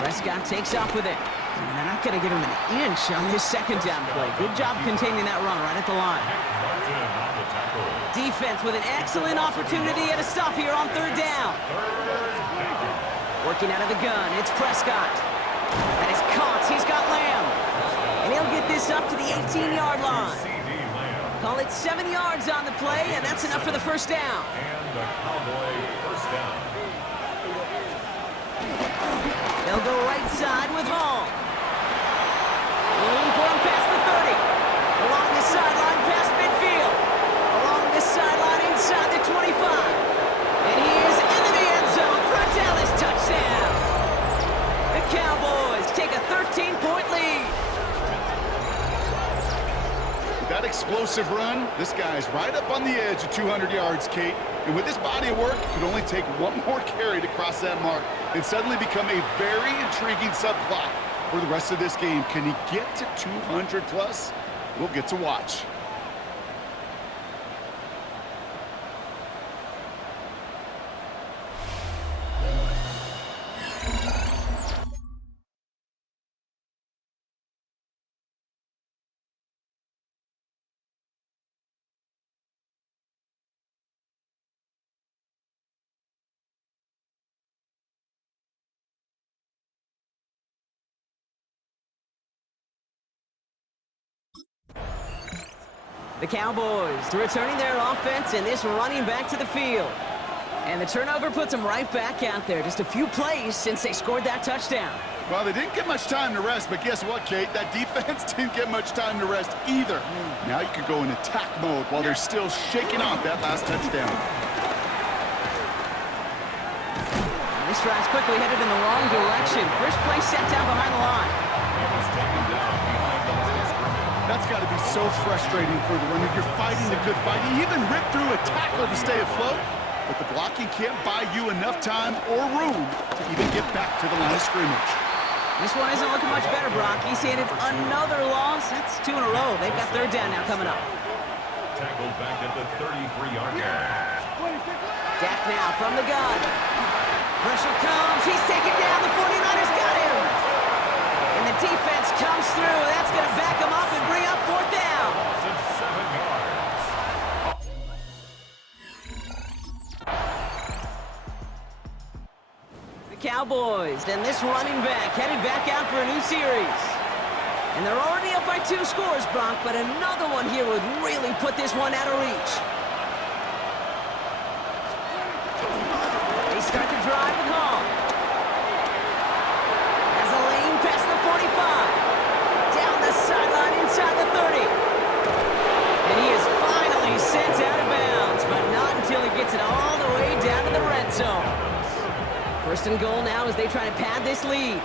Prescott takes off with it. And they're not going to give him an inch on this second down play. Good job containing that run right at the line. Defense with an excellent opportunity at a stop here on third down. Working out of the gun, it's Prescott. That is caught. He's got Lamb. And he'll get this up to the 18-yard line. Call it 7 yards on the play, and that's enough for the first down. And the Cowboy first down. They'll go right side with Hall. Room for him past the 30. Along the sideline past midfield. Along the sideline inside the 25. And he is into the end zone for a Dallas touchdown. The Cowboys take a 13-point lead. With that explosive run, this guy's right up on the edge of 200 yards, Kate. And with this body of work, it could only take one more carry to cross that mark and suddenly become a very intriguing subplot for the rest of this game. Can he get to 200 plus? We'll get to watch. The Cowboys returning their offense and this running back to the field. And the turnover puts them right back out there. Just a few plays since they scored that touchdown. Well, they didn't get much time to rest, but guess what, Kate? That defense didn't get much time to rest either. Now you can go in attack mode while they're still shaking off that last touchdown. This drive's quickly headed in the wrong direction. First play set down behind the line. That's got to be so frustrating for the runner. You're fighting the good fight. You even ripped through a tackle to stay afloat, but the blocking can't buy you enough time or room to even get back to the line of scrimmage. This one isn't looking much better, Brock. He's handed another loss. That's 2 in a row. They've got third down now coming up. Tackled back at the 33-yard line. Dak now from the gun. Pressure comes. He's taken down. The 49ers got him. And the defense comes through. That's going to back him up and bring up fourth down. Loss of 7 yards. Cowboys, and this running back headed back out for a new series. And they're already up by 2 scores, Brock, but another one here would really put this one out of reach. They start the drive with Hall. Has a lane past the 45. Down the sideline inside the 30. And he is finally sent out of bounds, but not until he gets it all the way down to the red zone. First and goal now as they try to pad this lead.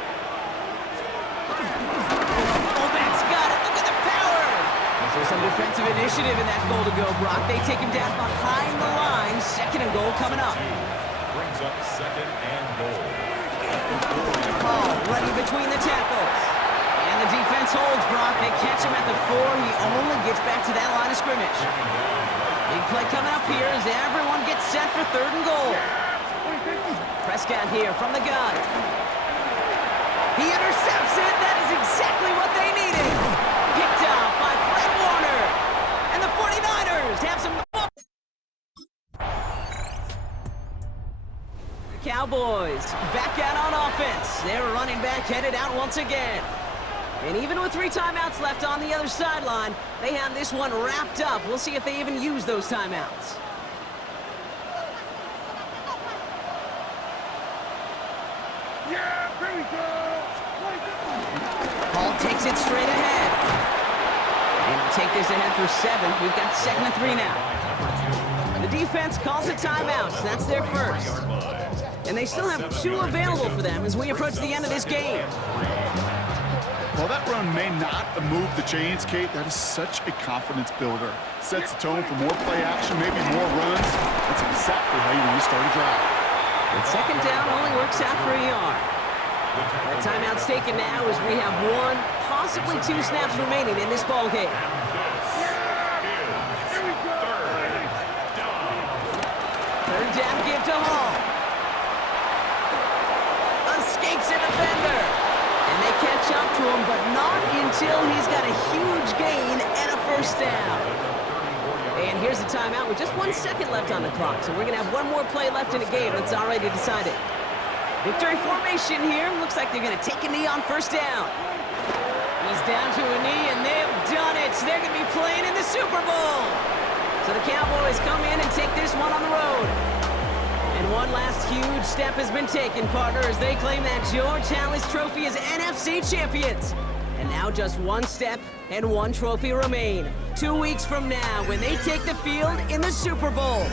Fullback's got it. Look at the power. So some defensive initiative in that goal to go, Brock. They take him down behind the line. Second and goal coming up. Brings up second and goal. Hall running between the tackles. And the defense holds, Brock. They catch him at the 4. He only gets back to that line of scrimmage. Big play coming up here as everyone gets set for third and goal. Prescott here from the gun. He intercepts it. That is exactly what they needed. Picked off by Fred Warner. And the 49ers have some... The Cowboys back out on offense. Their running back headed out once again. And even with 3 timeouts left on the other sideline, they have this one wrapped up. We'll see if they even use those timeouts. Hall takes it straight ahead. And he'll take this ahead for 7. We've got 2nd and 3 now. The defense calls a timeout. That's their first. And they still have 2 available for them as we approach the end of this game. While that run may not move the chains, Kate, that is such a confidence builder. Sets the tone for more play action, maybe more runs. That's exactly how you want to start a drive. And second down only works out for a yard. That timeout's taken now as we have 1, possibly 2 snaps remaining in this ball game. Third down give to Hall. Escapes a defender. And they catch up to him, but not until he's got a huge gain and a first down. And here's the timeout with just 1 second left on the clock. So we're going to have 1 more play left in the game that's already decided. Victory formation here. Looks like they're going to take a knee on first down. He's down to a knee, and they've done it. So they're going to be playing in the Super Bowl. So the Cowboys come in and take this one on the road. And one last huge step has been taken, partner, as they claim that George Halas Trophy as NFC champions. And now just 1 step and 1 trophy remain. 2 weeks from now when they take the field in the Super Bowl.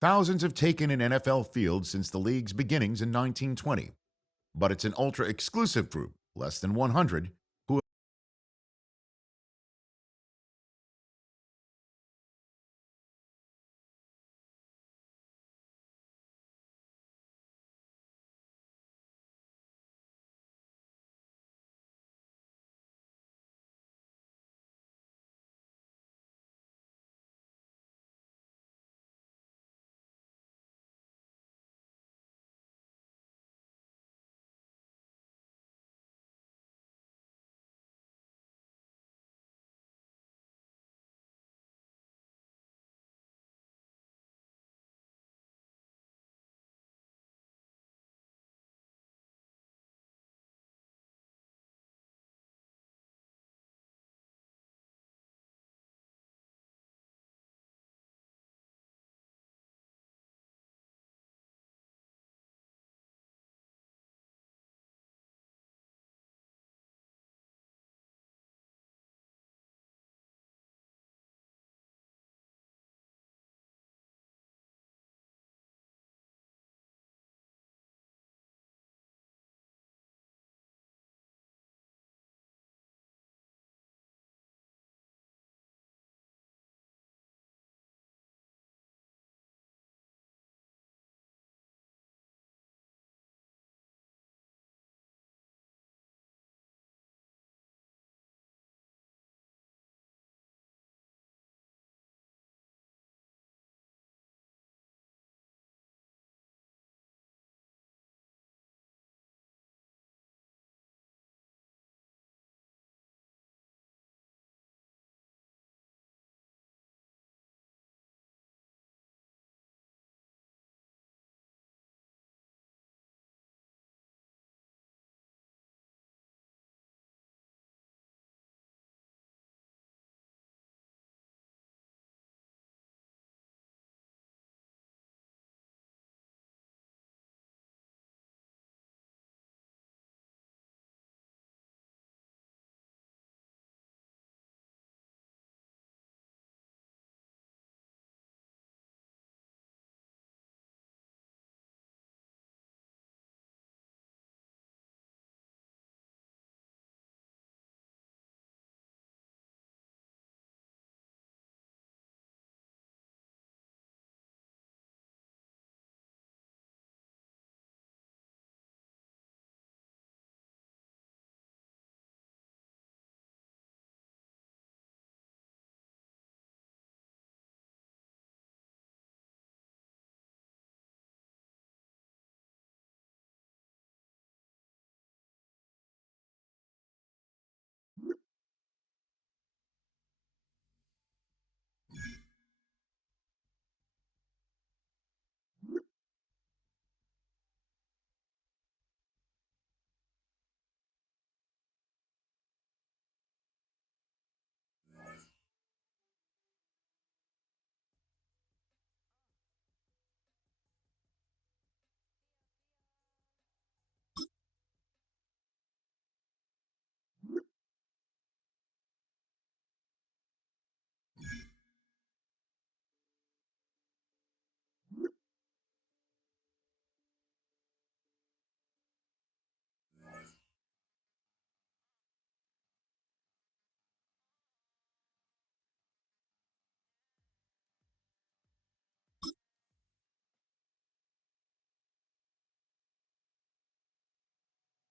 Thousands have taken an NFL field since the league's beginnings in 1920, but it's an ultra-exclusive group, less than 100, who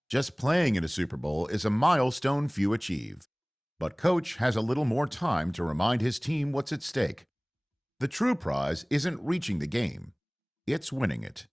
Just playing in a Super Bowl is a milestone few achieve, but Coach has a little more time to remind his team what's at stake. The true prize isn't reaching the game, it's winning it.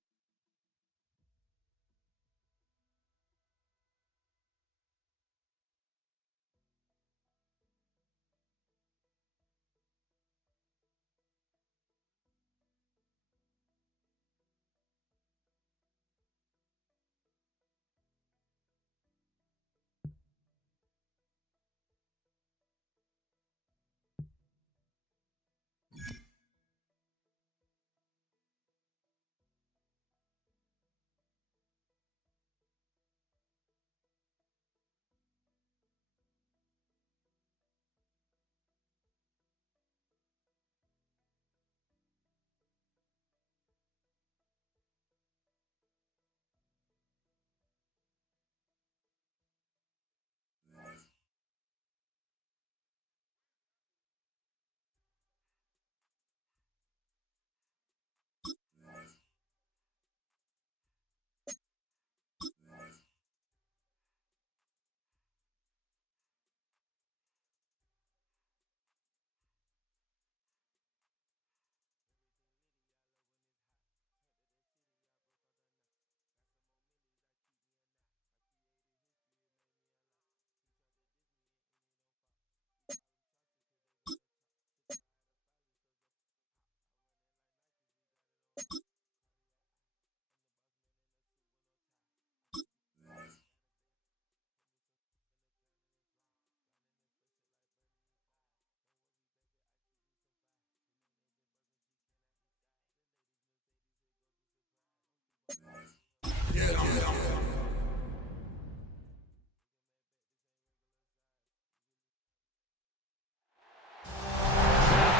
After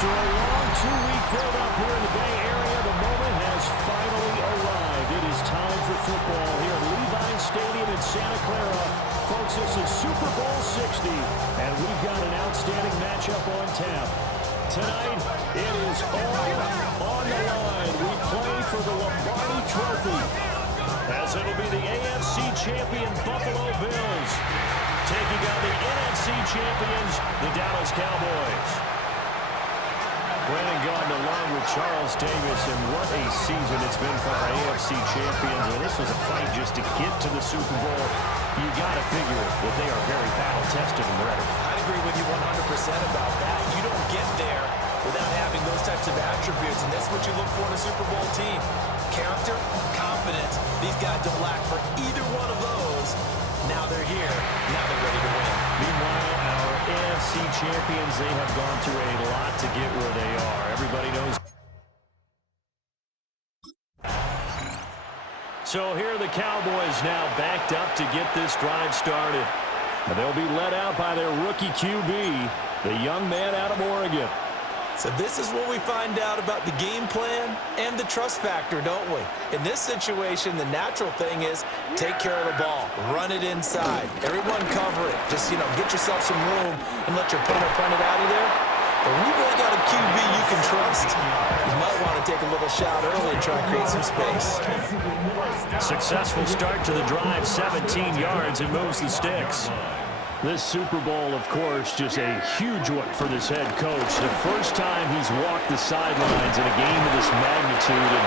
a long two-week build-up here in the Bay Area, the moment has finally arrived. It is time for football here at Levine Stadium in Santa Clara. Folks, this is Super Bowl 60, and we've got an outstanding matchup on tap. Tonight, it is all on the line. We play for the Lombardi Trophy, as it'll be the AFC champion Buffalo Bills taking on the NFC champions, the Dallas Cowboys. Brandon Gaudin along with Charles Davis, and what a season it's been for our AFC champions. And this was a fight just to get to the Super Bowl. You got to figure that they are very battle-tested and ready. I'd agree with you 100% about that. You don't get there without having those types of attributes, and that's what you look for in a Super Bowl team. Character, confidence. These guys don't lack for either one of those. Now they're here. Now they're ready to win. Meanwhile, our AFC champions, they have gone through a lot to get where they are. Everybody knows. So here are the Cowboys now backed up to get this drive started. And they'll be led out by their rookie QB, the young man out of Oregon. So this is what we find out about the game plan and the trust factor, don't we? In this situation, the natural thing is take care of the ball, run it inside, everyone cover it. Just, get yourself some room and let your punter punt it out of there. But when you really got a QB you can trust, you might want to take a little shot early and try to create some space. Successful start to the drive, 17 yards, and moves the sticks. This Super Bowl, of course, just a huge one for this head coach. The first time he's walked the sidelines in a game of this magnitude.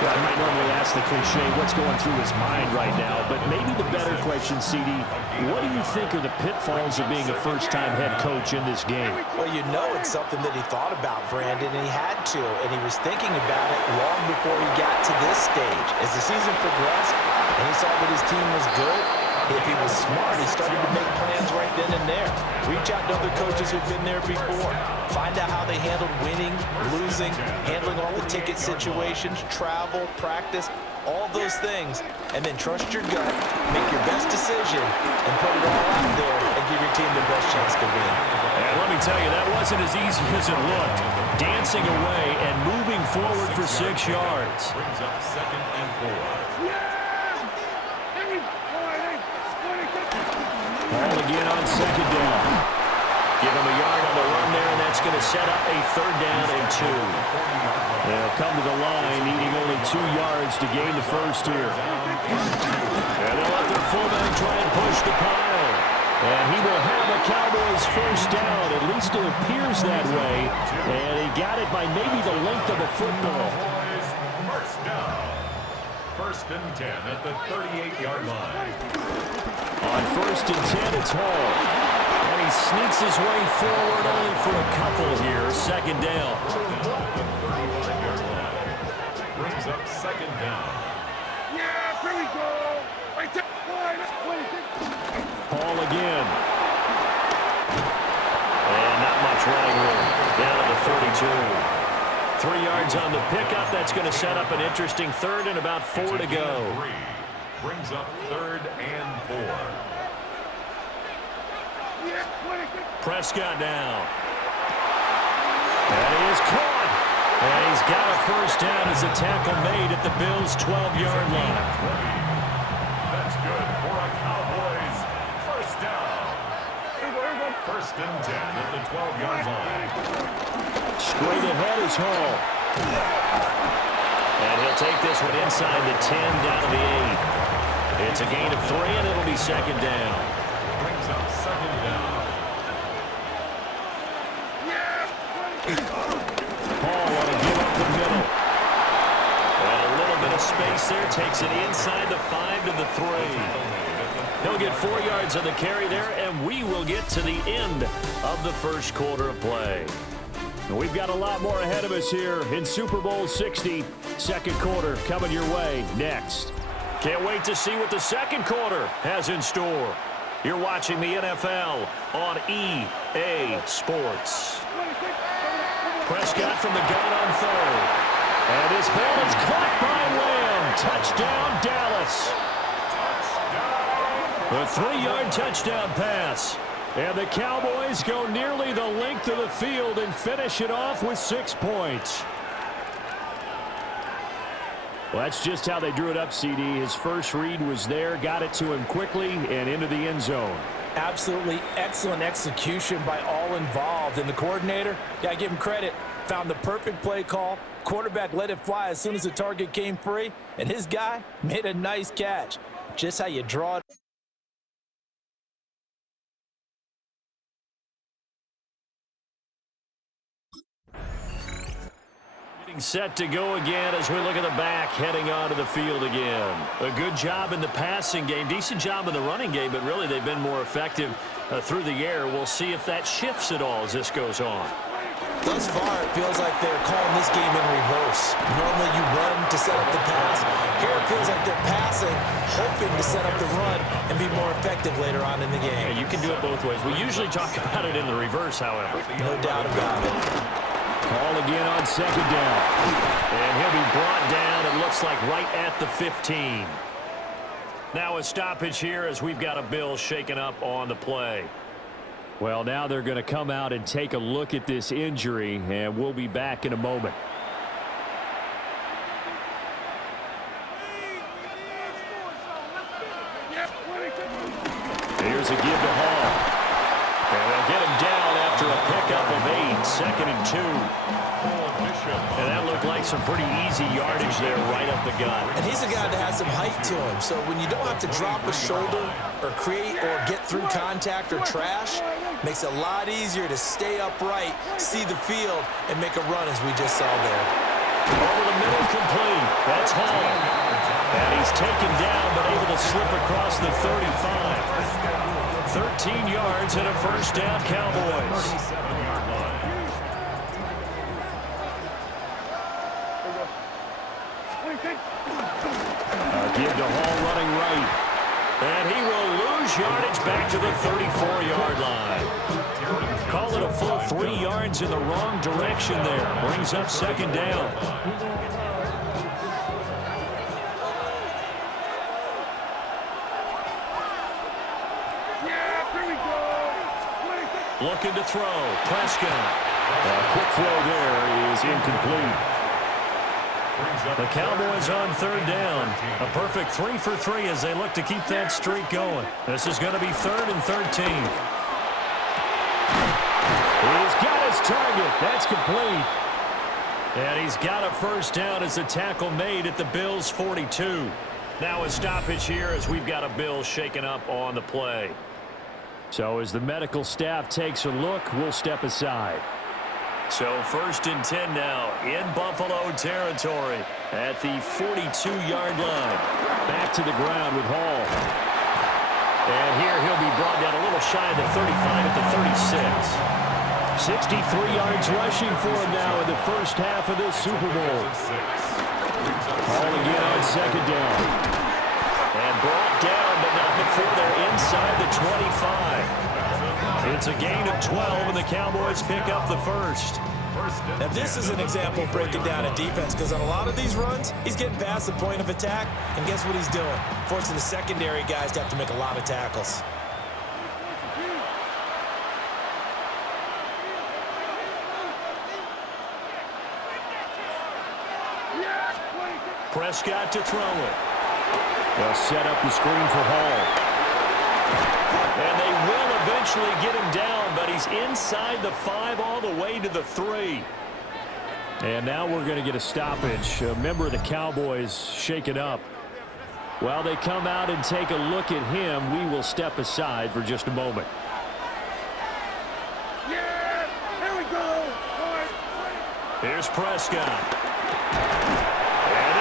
And I might normally ask the cliche, what's going through his mind right now? But maybe the better question, CD, what do you think are the pitfalls of being a first-time head coach in this game? Well, it's something that he thought about, Brandon, and he had to. And he was thinking about it long before he got to this stage. As the season progressed and he saw that his team was good, if he was smart, he started to make plans right then and there. Reach out to other coaches who've been there before. Find out how they handled winning, losing, handling all the ticket situations, travel, practice, all those things. And then trust your gut, make your best decision, and put it all out there and give your team the best chance to win. And let me tell you, that wasn't as easy as it looked. Dancing away and moving forward for 6 yards. Brings up 2nd and 4. Ball again on 2nd down. Give him a yard on the run there, and that's going to set up a 3rd down and 2. They'll come to the line needing only 2 yards to gain the first here. And they'll let their fullback try and push the pile. And he will have a Cowboys first down. At least it appears that way. And he got it by maybe the length of a football. First down. First and 10 at the 38-yard line. On first and 10, it's Hall. And he sneaks his way forward only for a couple here. Second down. Brings up second down. Yeah, here we go. Hall again. And not much running room. Down to the 32. 3 yards on the pickup. That's going to set up an interesting third and about 4 to go. Brings up third and 4. Prescott down. And he is caught. And he's got a first down as a tackle made at the Bills' 12-yard line. That's good for a Cowboys first down. First and 10 at the 12-yard line. Straight ahead is Hall. And he'll take this one inside the 10 down to the 8. It's a gain of 3, and it'll be second down. Brings up second down. Hall want to give up the middle. And a little bit of space there. Takes it inside the 5 to the 3. He'll get 4 yards on the carry there, and we will get to the end of the first quarter of play. And we've got a lot more ahead of us here in Super Bowl 60. Second quarter coming your way next. Can't wait to see what the second quarter has in store. You're watching the NFL on EA Sports. Prescott from the gun on third. And his ball is caught by Lamb. Touchdown, Dallas. The 3-yard touchdown pass. And the Cowboys go nearly the length of the field and finish it off with 6 points. Well, that's just how they drew it up, CD. His first read was there, got it to him quickly, and into the end zone. Absolutely excellent execution by all involved. And the coordinator, got to give him credit, found the perfect play call. Quarterback let it fly as soon as the target came free, and his guy made a nice catch. Just how you draw it. Set to go again as we look at the back heading onto the field again. A good job in the passing game, decent job in the running game, but really they've been more effective through the air. We'll see if that shifts at all as this goes on. Thus far, it feels like they're calling this game in reverse. Normally you run to set up the pass. Here it feels like they're passing, hoping to set up the run and be more effective later on in the game. Yeah, you can do it both ways. We usually talk about it in the reverse, however. No doubt about it. Ball again on second down. And he'll be brought down, it looks like, right at the 15. Now a stoppage here as we've got a Bill shaken up on the play. Well, now they're going to come out and take a look at this injury, and we'll be back in a moment. Here's a give to Hall. And they'll get him down after a pickup of 8, second and 2. And that looked like some pretty easy yardage there right up the gut. And he's a guy that has some height to him, so when you don't have to drop a shoulder or create or get through contact or trash, makes it a lot easier to stay upright, see the field, and make a run as we just saw there. Over the middle, complete. That's Hall. And he's taken down, but able to slip across the 35. 13 yards and a first down, Cowboys. Give to Hall running right. And he will lose yardage back to the 34-yard line. Call it a full 3 yards in the wrong direction there. Brings up second down. Looking to throw. Prescott. A quick throw there is incomplete. The Cowboys on third down. A perfect 3 for 3 as they look to keep that streak going. This is going to be 3rd and 13. He's got his target. That's complete. And he's got a first down as a tackle made at the Bills' 42. Now a stoppage here as we've got a Bills shaken up on the play. So as the medical staff takes a look, we'll step aside. So 1st and 10 now in Buffalo territory at the 42-yard line. Back to the ground with Hall. And here he'll be brought down a little shy of the 35 at the 36. 63 yards rushing for him now in the first half of this Super Bowl. Hall again on 2nd down. And brought down, but not before they're inside the 25. It's a gain of 12, and the Cowboys pick up the first. Now this is an example of breaking down a defense, because on a lot of these runs, he's getting past the point of attack, and guess what he's doing? Forcing the secondary guys to have to make a lot of tackles. Prescott to throw it. They'll set up the screen for Hall. And they will eventually get him down, but he's inside the 5 all the way to the 3. And now we're going to get a stoppage. A member of the Cowboys shaken up. While they come out and take a look at him, we will step aside for just a moment. Yeah, here we go. Here's Prescott.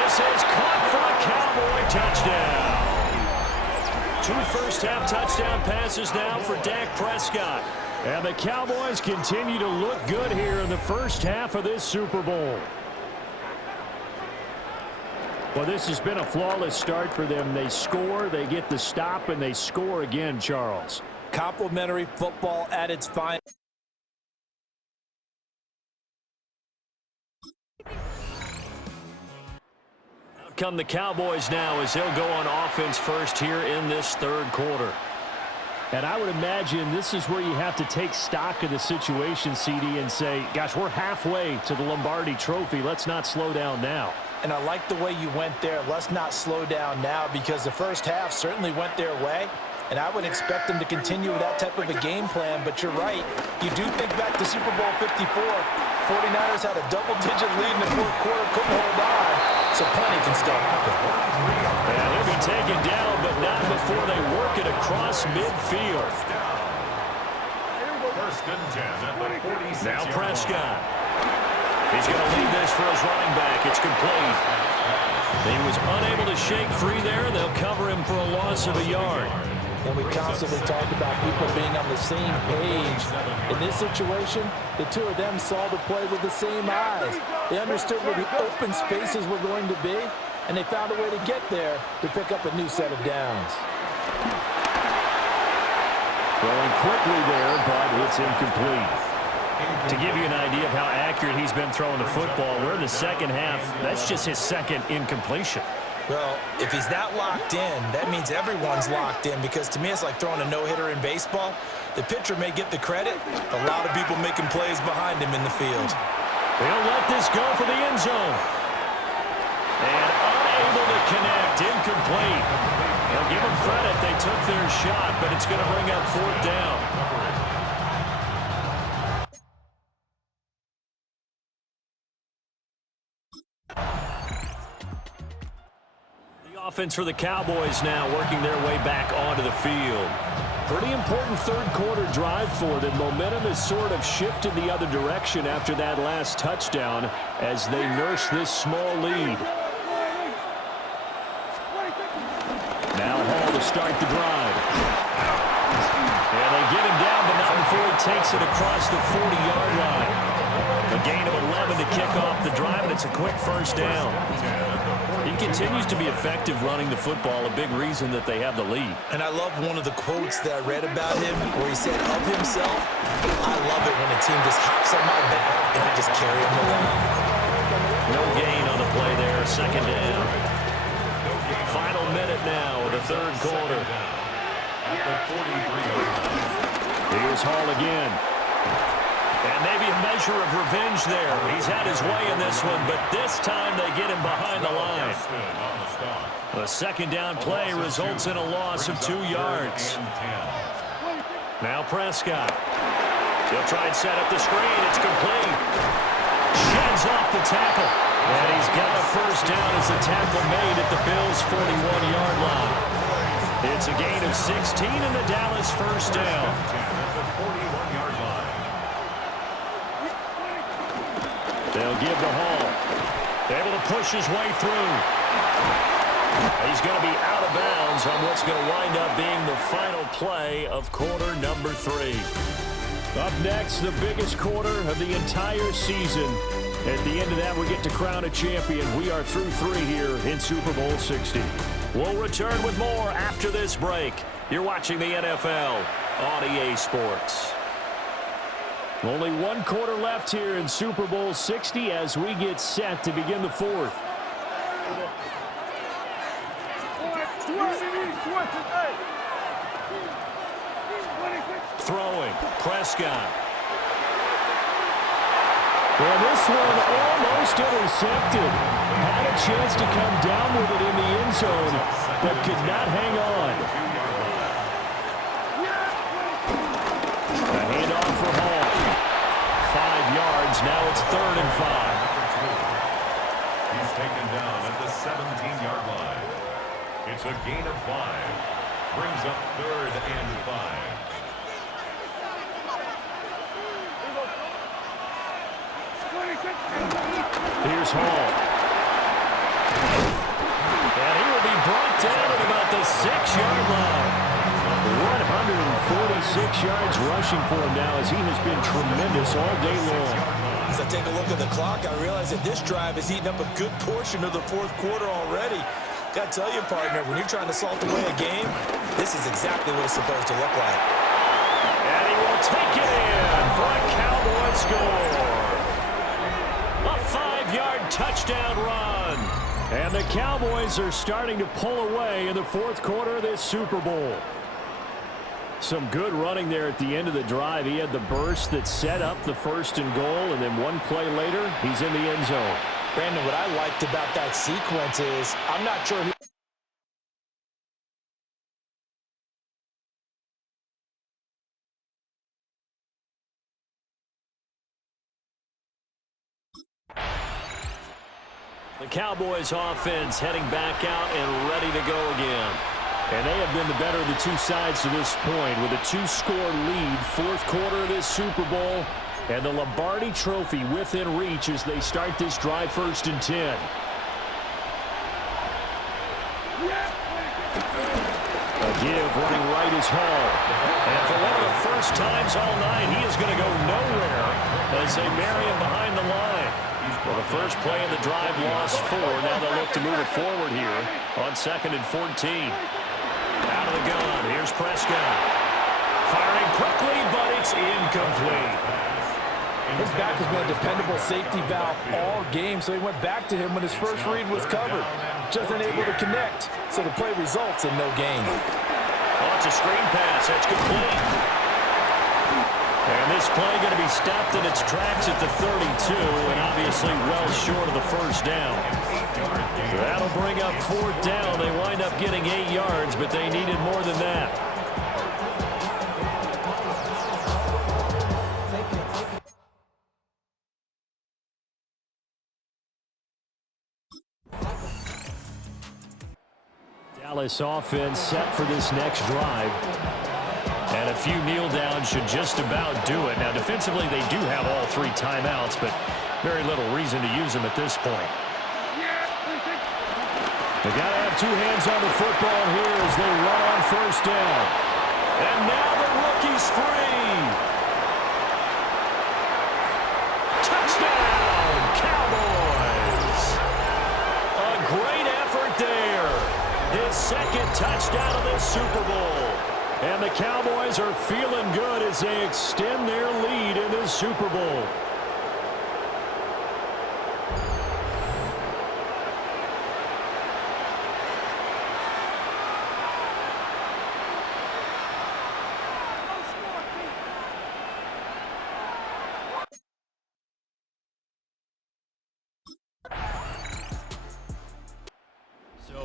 This is caught for a Cowboy touchdown. 2 first-half touchdown passes now for Dak Prescott. And the Cowboys continue to look good here in the first half of this Super Bowl. Well, this has been a flawless start for them. They score, they get the stop, and they score again, Charles. Complimentary football at its finest. Come the Cowboys now as they'll go on offense first here in this 3rd quarter. And I would imagine this is where you have to take stock of the situation, CD, and say, gosh, we're halfway to the Lombardi Trophy. Let's not slow down now. And I like the way you went there. Let's not slow down now, because the first half certainly went their way. And I would expect them to continue with that type of a game plan. But you're right. You do think back to Super Bowl 54. 49ers had a double-digit lead in the 4th quarter, couldn't hold on. So plenty can still happen. And he'll be taken down, but not before they work it across midfield. 1st and 10 at the 46. Now Prescott. He's going to lead this for his running back. It's complete. He was unable to shake free there. They'll cover him for a loss of a yard. And we constantly talk about people being on the same page. In this situation, the two of them saw the play with the same eyes. They understood where the open spaces were going to be, and they found a way to get there to pick up a new set of downs. Throwing quickly there, but it's incomplete. To give you an idea of how accurate he's been throwing the football, we're in the second half. That's just his 2nd incompletion. Well, if he's that locked in, that means everyone's locked in, because to me it's like throwing a no-hitter in baseball. The pitcher may get the credit, a lot of people making plays behind him in the field. They'll let this go for the end zone. And unable to connect, incomplete. They'll give them credit, they took their shot, but it's going to bring up 4th down. Offense for the Cowboys now working their way back onto the field. Pretty important 3rd quarter drive for them. Momentum has sort of shifted the other direction after that last touchdown as they nurse this small lead. Now Hall to start the drive. And they get him down, but not before he takes it across the 40-yard line. A gain of 11 to kick off the drive, and it's a quick first down. He continues to be effective running the football, a big reason that they have the lead. And I love one of the quotes that I read about him where he said of himself, I love it when a team just hops on my back and I just carry them along. No gain on the play there, 2nd down. Final minute now of the 3rd quarter. Here's Hall again. And maybe a measure of revenge there. He's had his way in this one, but this time they get him behind the line. The 2nd down play results in a loss of 2 yards. Now Prescott. He'll try and set up the screen. It's complete. He's off the tackle. And he's got a first down as the tackle made at the Bills' 41-yard line. It's a gain of 16 and the Dallas first down. They'll give to Hall. Able to push his way through. He's going to be out of bounds on what's going to wind up being the final play of quarter number 3. Up next, the biggest quarter of the entire season. At the end of that, we get to crown a champion. We are through 3 here in Super Bowl 60. We'll return with more after this break. You're watching the NFL on EA Sports. Only 1 quarter left here in Super Bowl 60 as we get set to begin the 4th. Throwing, Prescott. Well, this one almost intercepted. Had a chance to come down with it in the end zone, but could not hang on. A handoff for Hall. 5 yards. Now it's 3rd and 5. He's taken down at the 17-yard line. It's a gain of 5. Brings up 3rd and 5. Here's Hall. And he will be brought down at about the 6-yard line. 146 yards rushing for him now as he has been tremendous all day long. As I take a look at the clock, I realize that this drive has eaten up a good portion of the 4th quarter already. Got to tell you, partner, when you're trying to salt away a game, this is exactly what it's supposed to look like. And he will take it in for a Cowboy score. A 5-yard touchdown run. And the Cowboys are starting to pull away in the 4th quarter of this Super Bowl. Some good running there at the end of the drive. He had the burst that set up the 1st and goal, and then 1 play later, he's in the end zone. Brandon, what I liked about that sequence is I'm not sure who... The Cowboys offense heading back out and ready to go again. And they have been the better of the 2 sides to this point with a 2-score lead, 4th quarter of this Super Bowl, and the Lombardi Trophy within reach as they start this drive 1st and 10. A give running right is Hall. And for one of the first times all night, he is going to go nowhere as they marry him behind the line. Well, the first play of the drive lost 4. Now they'll look to move it forward here on 2nd and 14. Out of the gun, here's Prescott. Firing quickly, but it's incomplete. His back has been a dependable safety valve all game, so he went back to him when his first read was covered. Just unable to connect, so the play results in no gain. Oh, it's a screen pass. That's complete. And this play going to be stopped in its tracks at the 32, and obviously well short of the first down. That'll bring up 4th down. They wind up getting 8 yards, but they needed more than that. Dallas offense set for this next drive. And a few kneel downs should just about do it. Now, defensively, they do have all 3 timeouts, but very little reason to use them at this point. They got to have 2 hands on the football here as they run on 1st down. And now the rookie's free. Touchdown, Cowboys. A great effort there. His 2nd touchdown of this Super Bowl. And the Cowboys are feeling good as they extend their lead in this Super Bowl.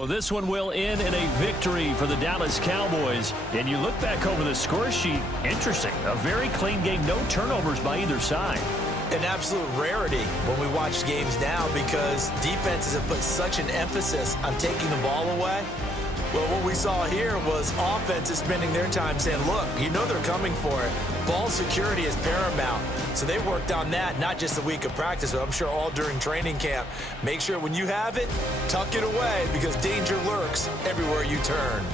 So this one will end in a victory for the Dallas Cowboys. And you look back over the score sheet, interesting. A very clean game, no turnovers by either side. an absolute rarity when we watch games now because defenses have put such an emphasis on taking the ball away. Well, what we saw here was offenses spending their time saying, look, you know they're coming for it. Ball security is paramount. So they worked on that, not just a week of practice, but I'm sure all during training camp. Make sure when you have it, tuck it away because danger lurks everywhere you turn.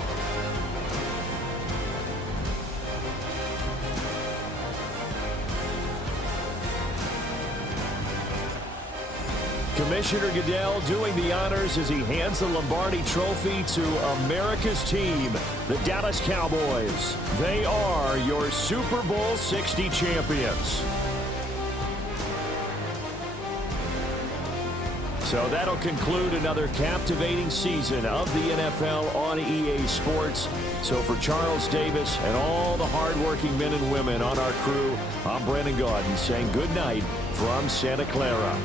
Commissioner Goodell doing the honors as he hands the Lombardi Trophy to America's team, the Dallas Cowboys. They are your Super Bowl 60 champions. So that'll conclude another captivating season of the NFL on EA Sports. So for Charles Davis and all the hardworking men and women on our crew, I'm Brandon Gaudin saying good night from Santa Clara.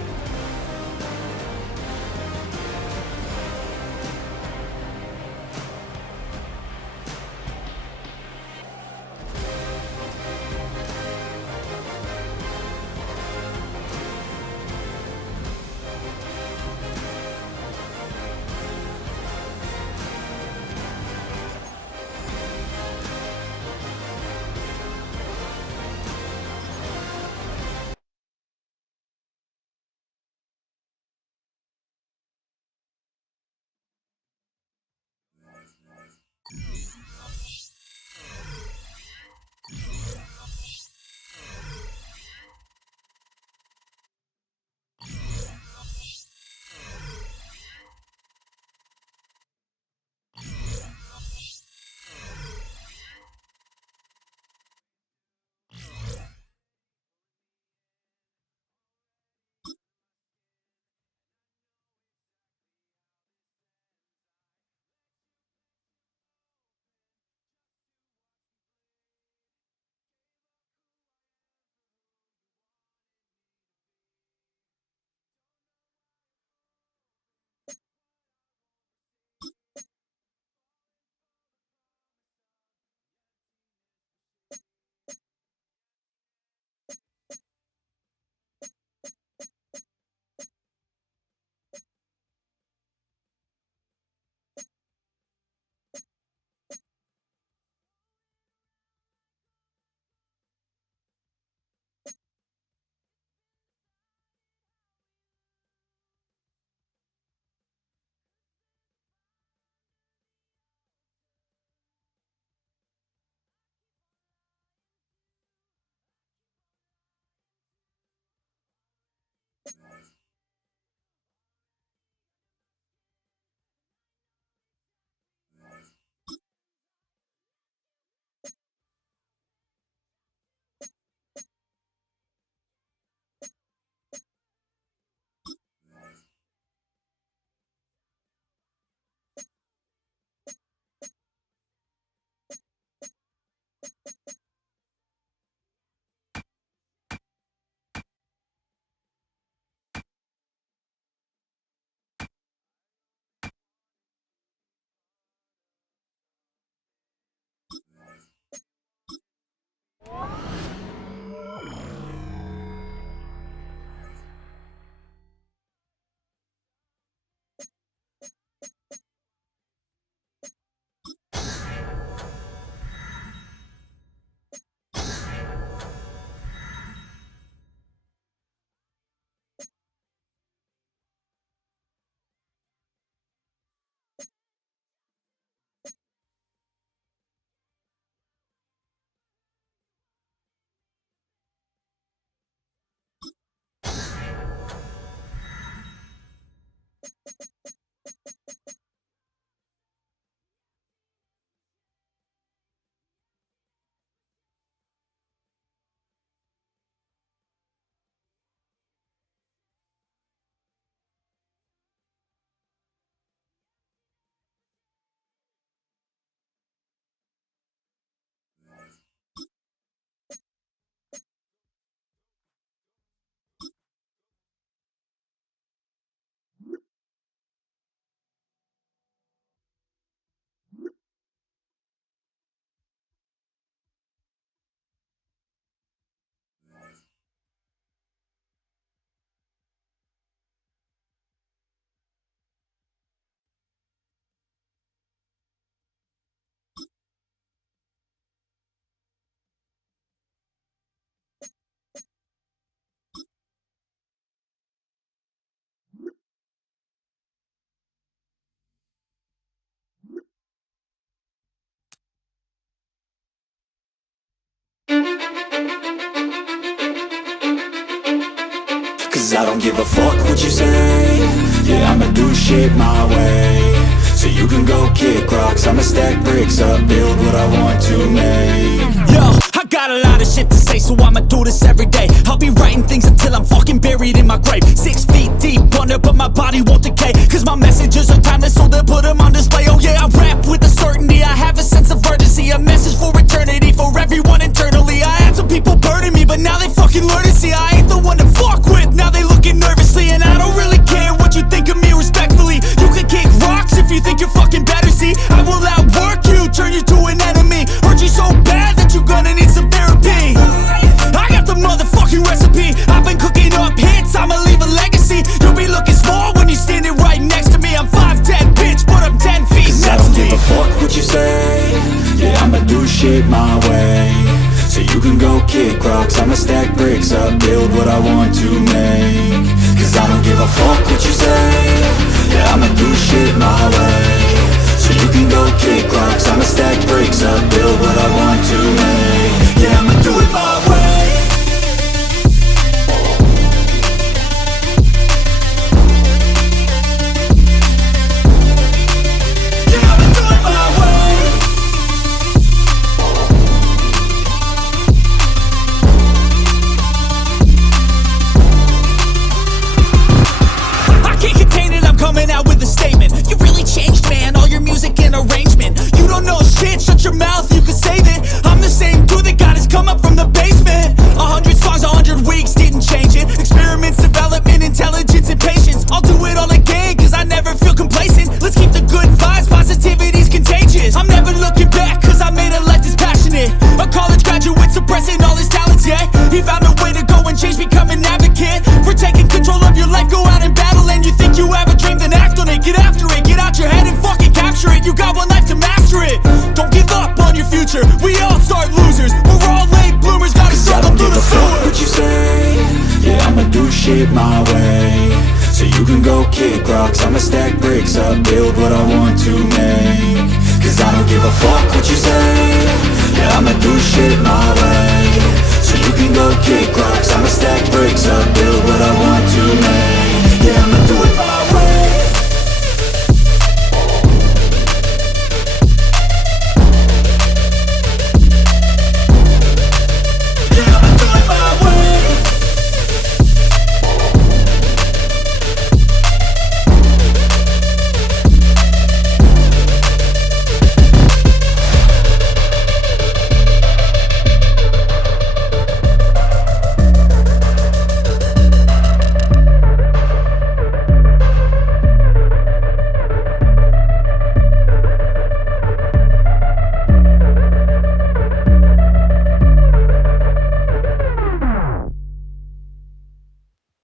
Cause I don't give a fuck what you say. Yeah, I'ma do shit my way. So you can go kick rocks, I'ma stack bricks up, build what I want to make. Yo, I got a lot of shit to say, so I'ma do this every day. I'll be writing things until I'm fucking buried in my grave. 6 feet deep under, but my body won't decay. Cause my messages are timeless, so they'll put them on display. Oh yeah, I rap with a certainty, I have a sense of urgency. A message for eternity, for everyone internally. I had some people burning me, but now they fucking learn to see I ain't the one to fuck with, now they looking nervously. And I don't really care what you think of me respectfully. You can kick rocks if you think you're fucking better, see. I will outwork you, turn you to an enemy. Hurt you so bad that you're gonna need some therapy. I got the motherfucking recipe. I've been cooking up hits, I'ma leave a legacy. You'll be looking small when you're standing right next to me. I'm 5'10", bitch, but I'm 10 feet Cause I don't give a fuck what you say. Yeah, I'ma do shit my way. So you can go kick rocks, I'ma stack bricks up, build what I want to make. Cause I don't give a fuck what you say. Yeah, I'ma do shit my way. So you can go kick rocks, I'ma stack bricks up, build what I want to make. Yeah, I'ma do it my way. Coming out with a statement. You really changed, man, all your music and arrangement. You don't know shit, shut your mouth, you can save it. I'm the same dude that got his come up from the basement. 100 songs, 100 weeks, didn't change it. Experiments, development, intelligence, and patience. I'll do it all again, cause I never feel complacent. Let's keep the good vibes, positivity's contagious. I'm never looking back, cause I made a life that's passionate. A college graduate suppressing all his talents, yeah. He found a way to go and change, become an advocate. For taking control of your life, go out and battle. And you think you have a dream, then act on it. Get after it, get out your head and fucking capture it. You got one life to master it. Don't give up on your future, we all start losers. We're all late bloomers, gotta struggle through the sewer. Fuck what you say. Yeah, I'ma do shit my way. So you can go kick rocks, I'ma stack bricks up, build what I want to make. Cause I don't give a fuck what you say. Yeah, I'ma do shit my way. So you can go kick rocks, I'ma stack bricks up, build what I want to make.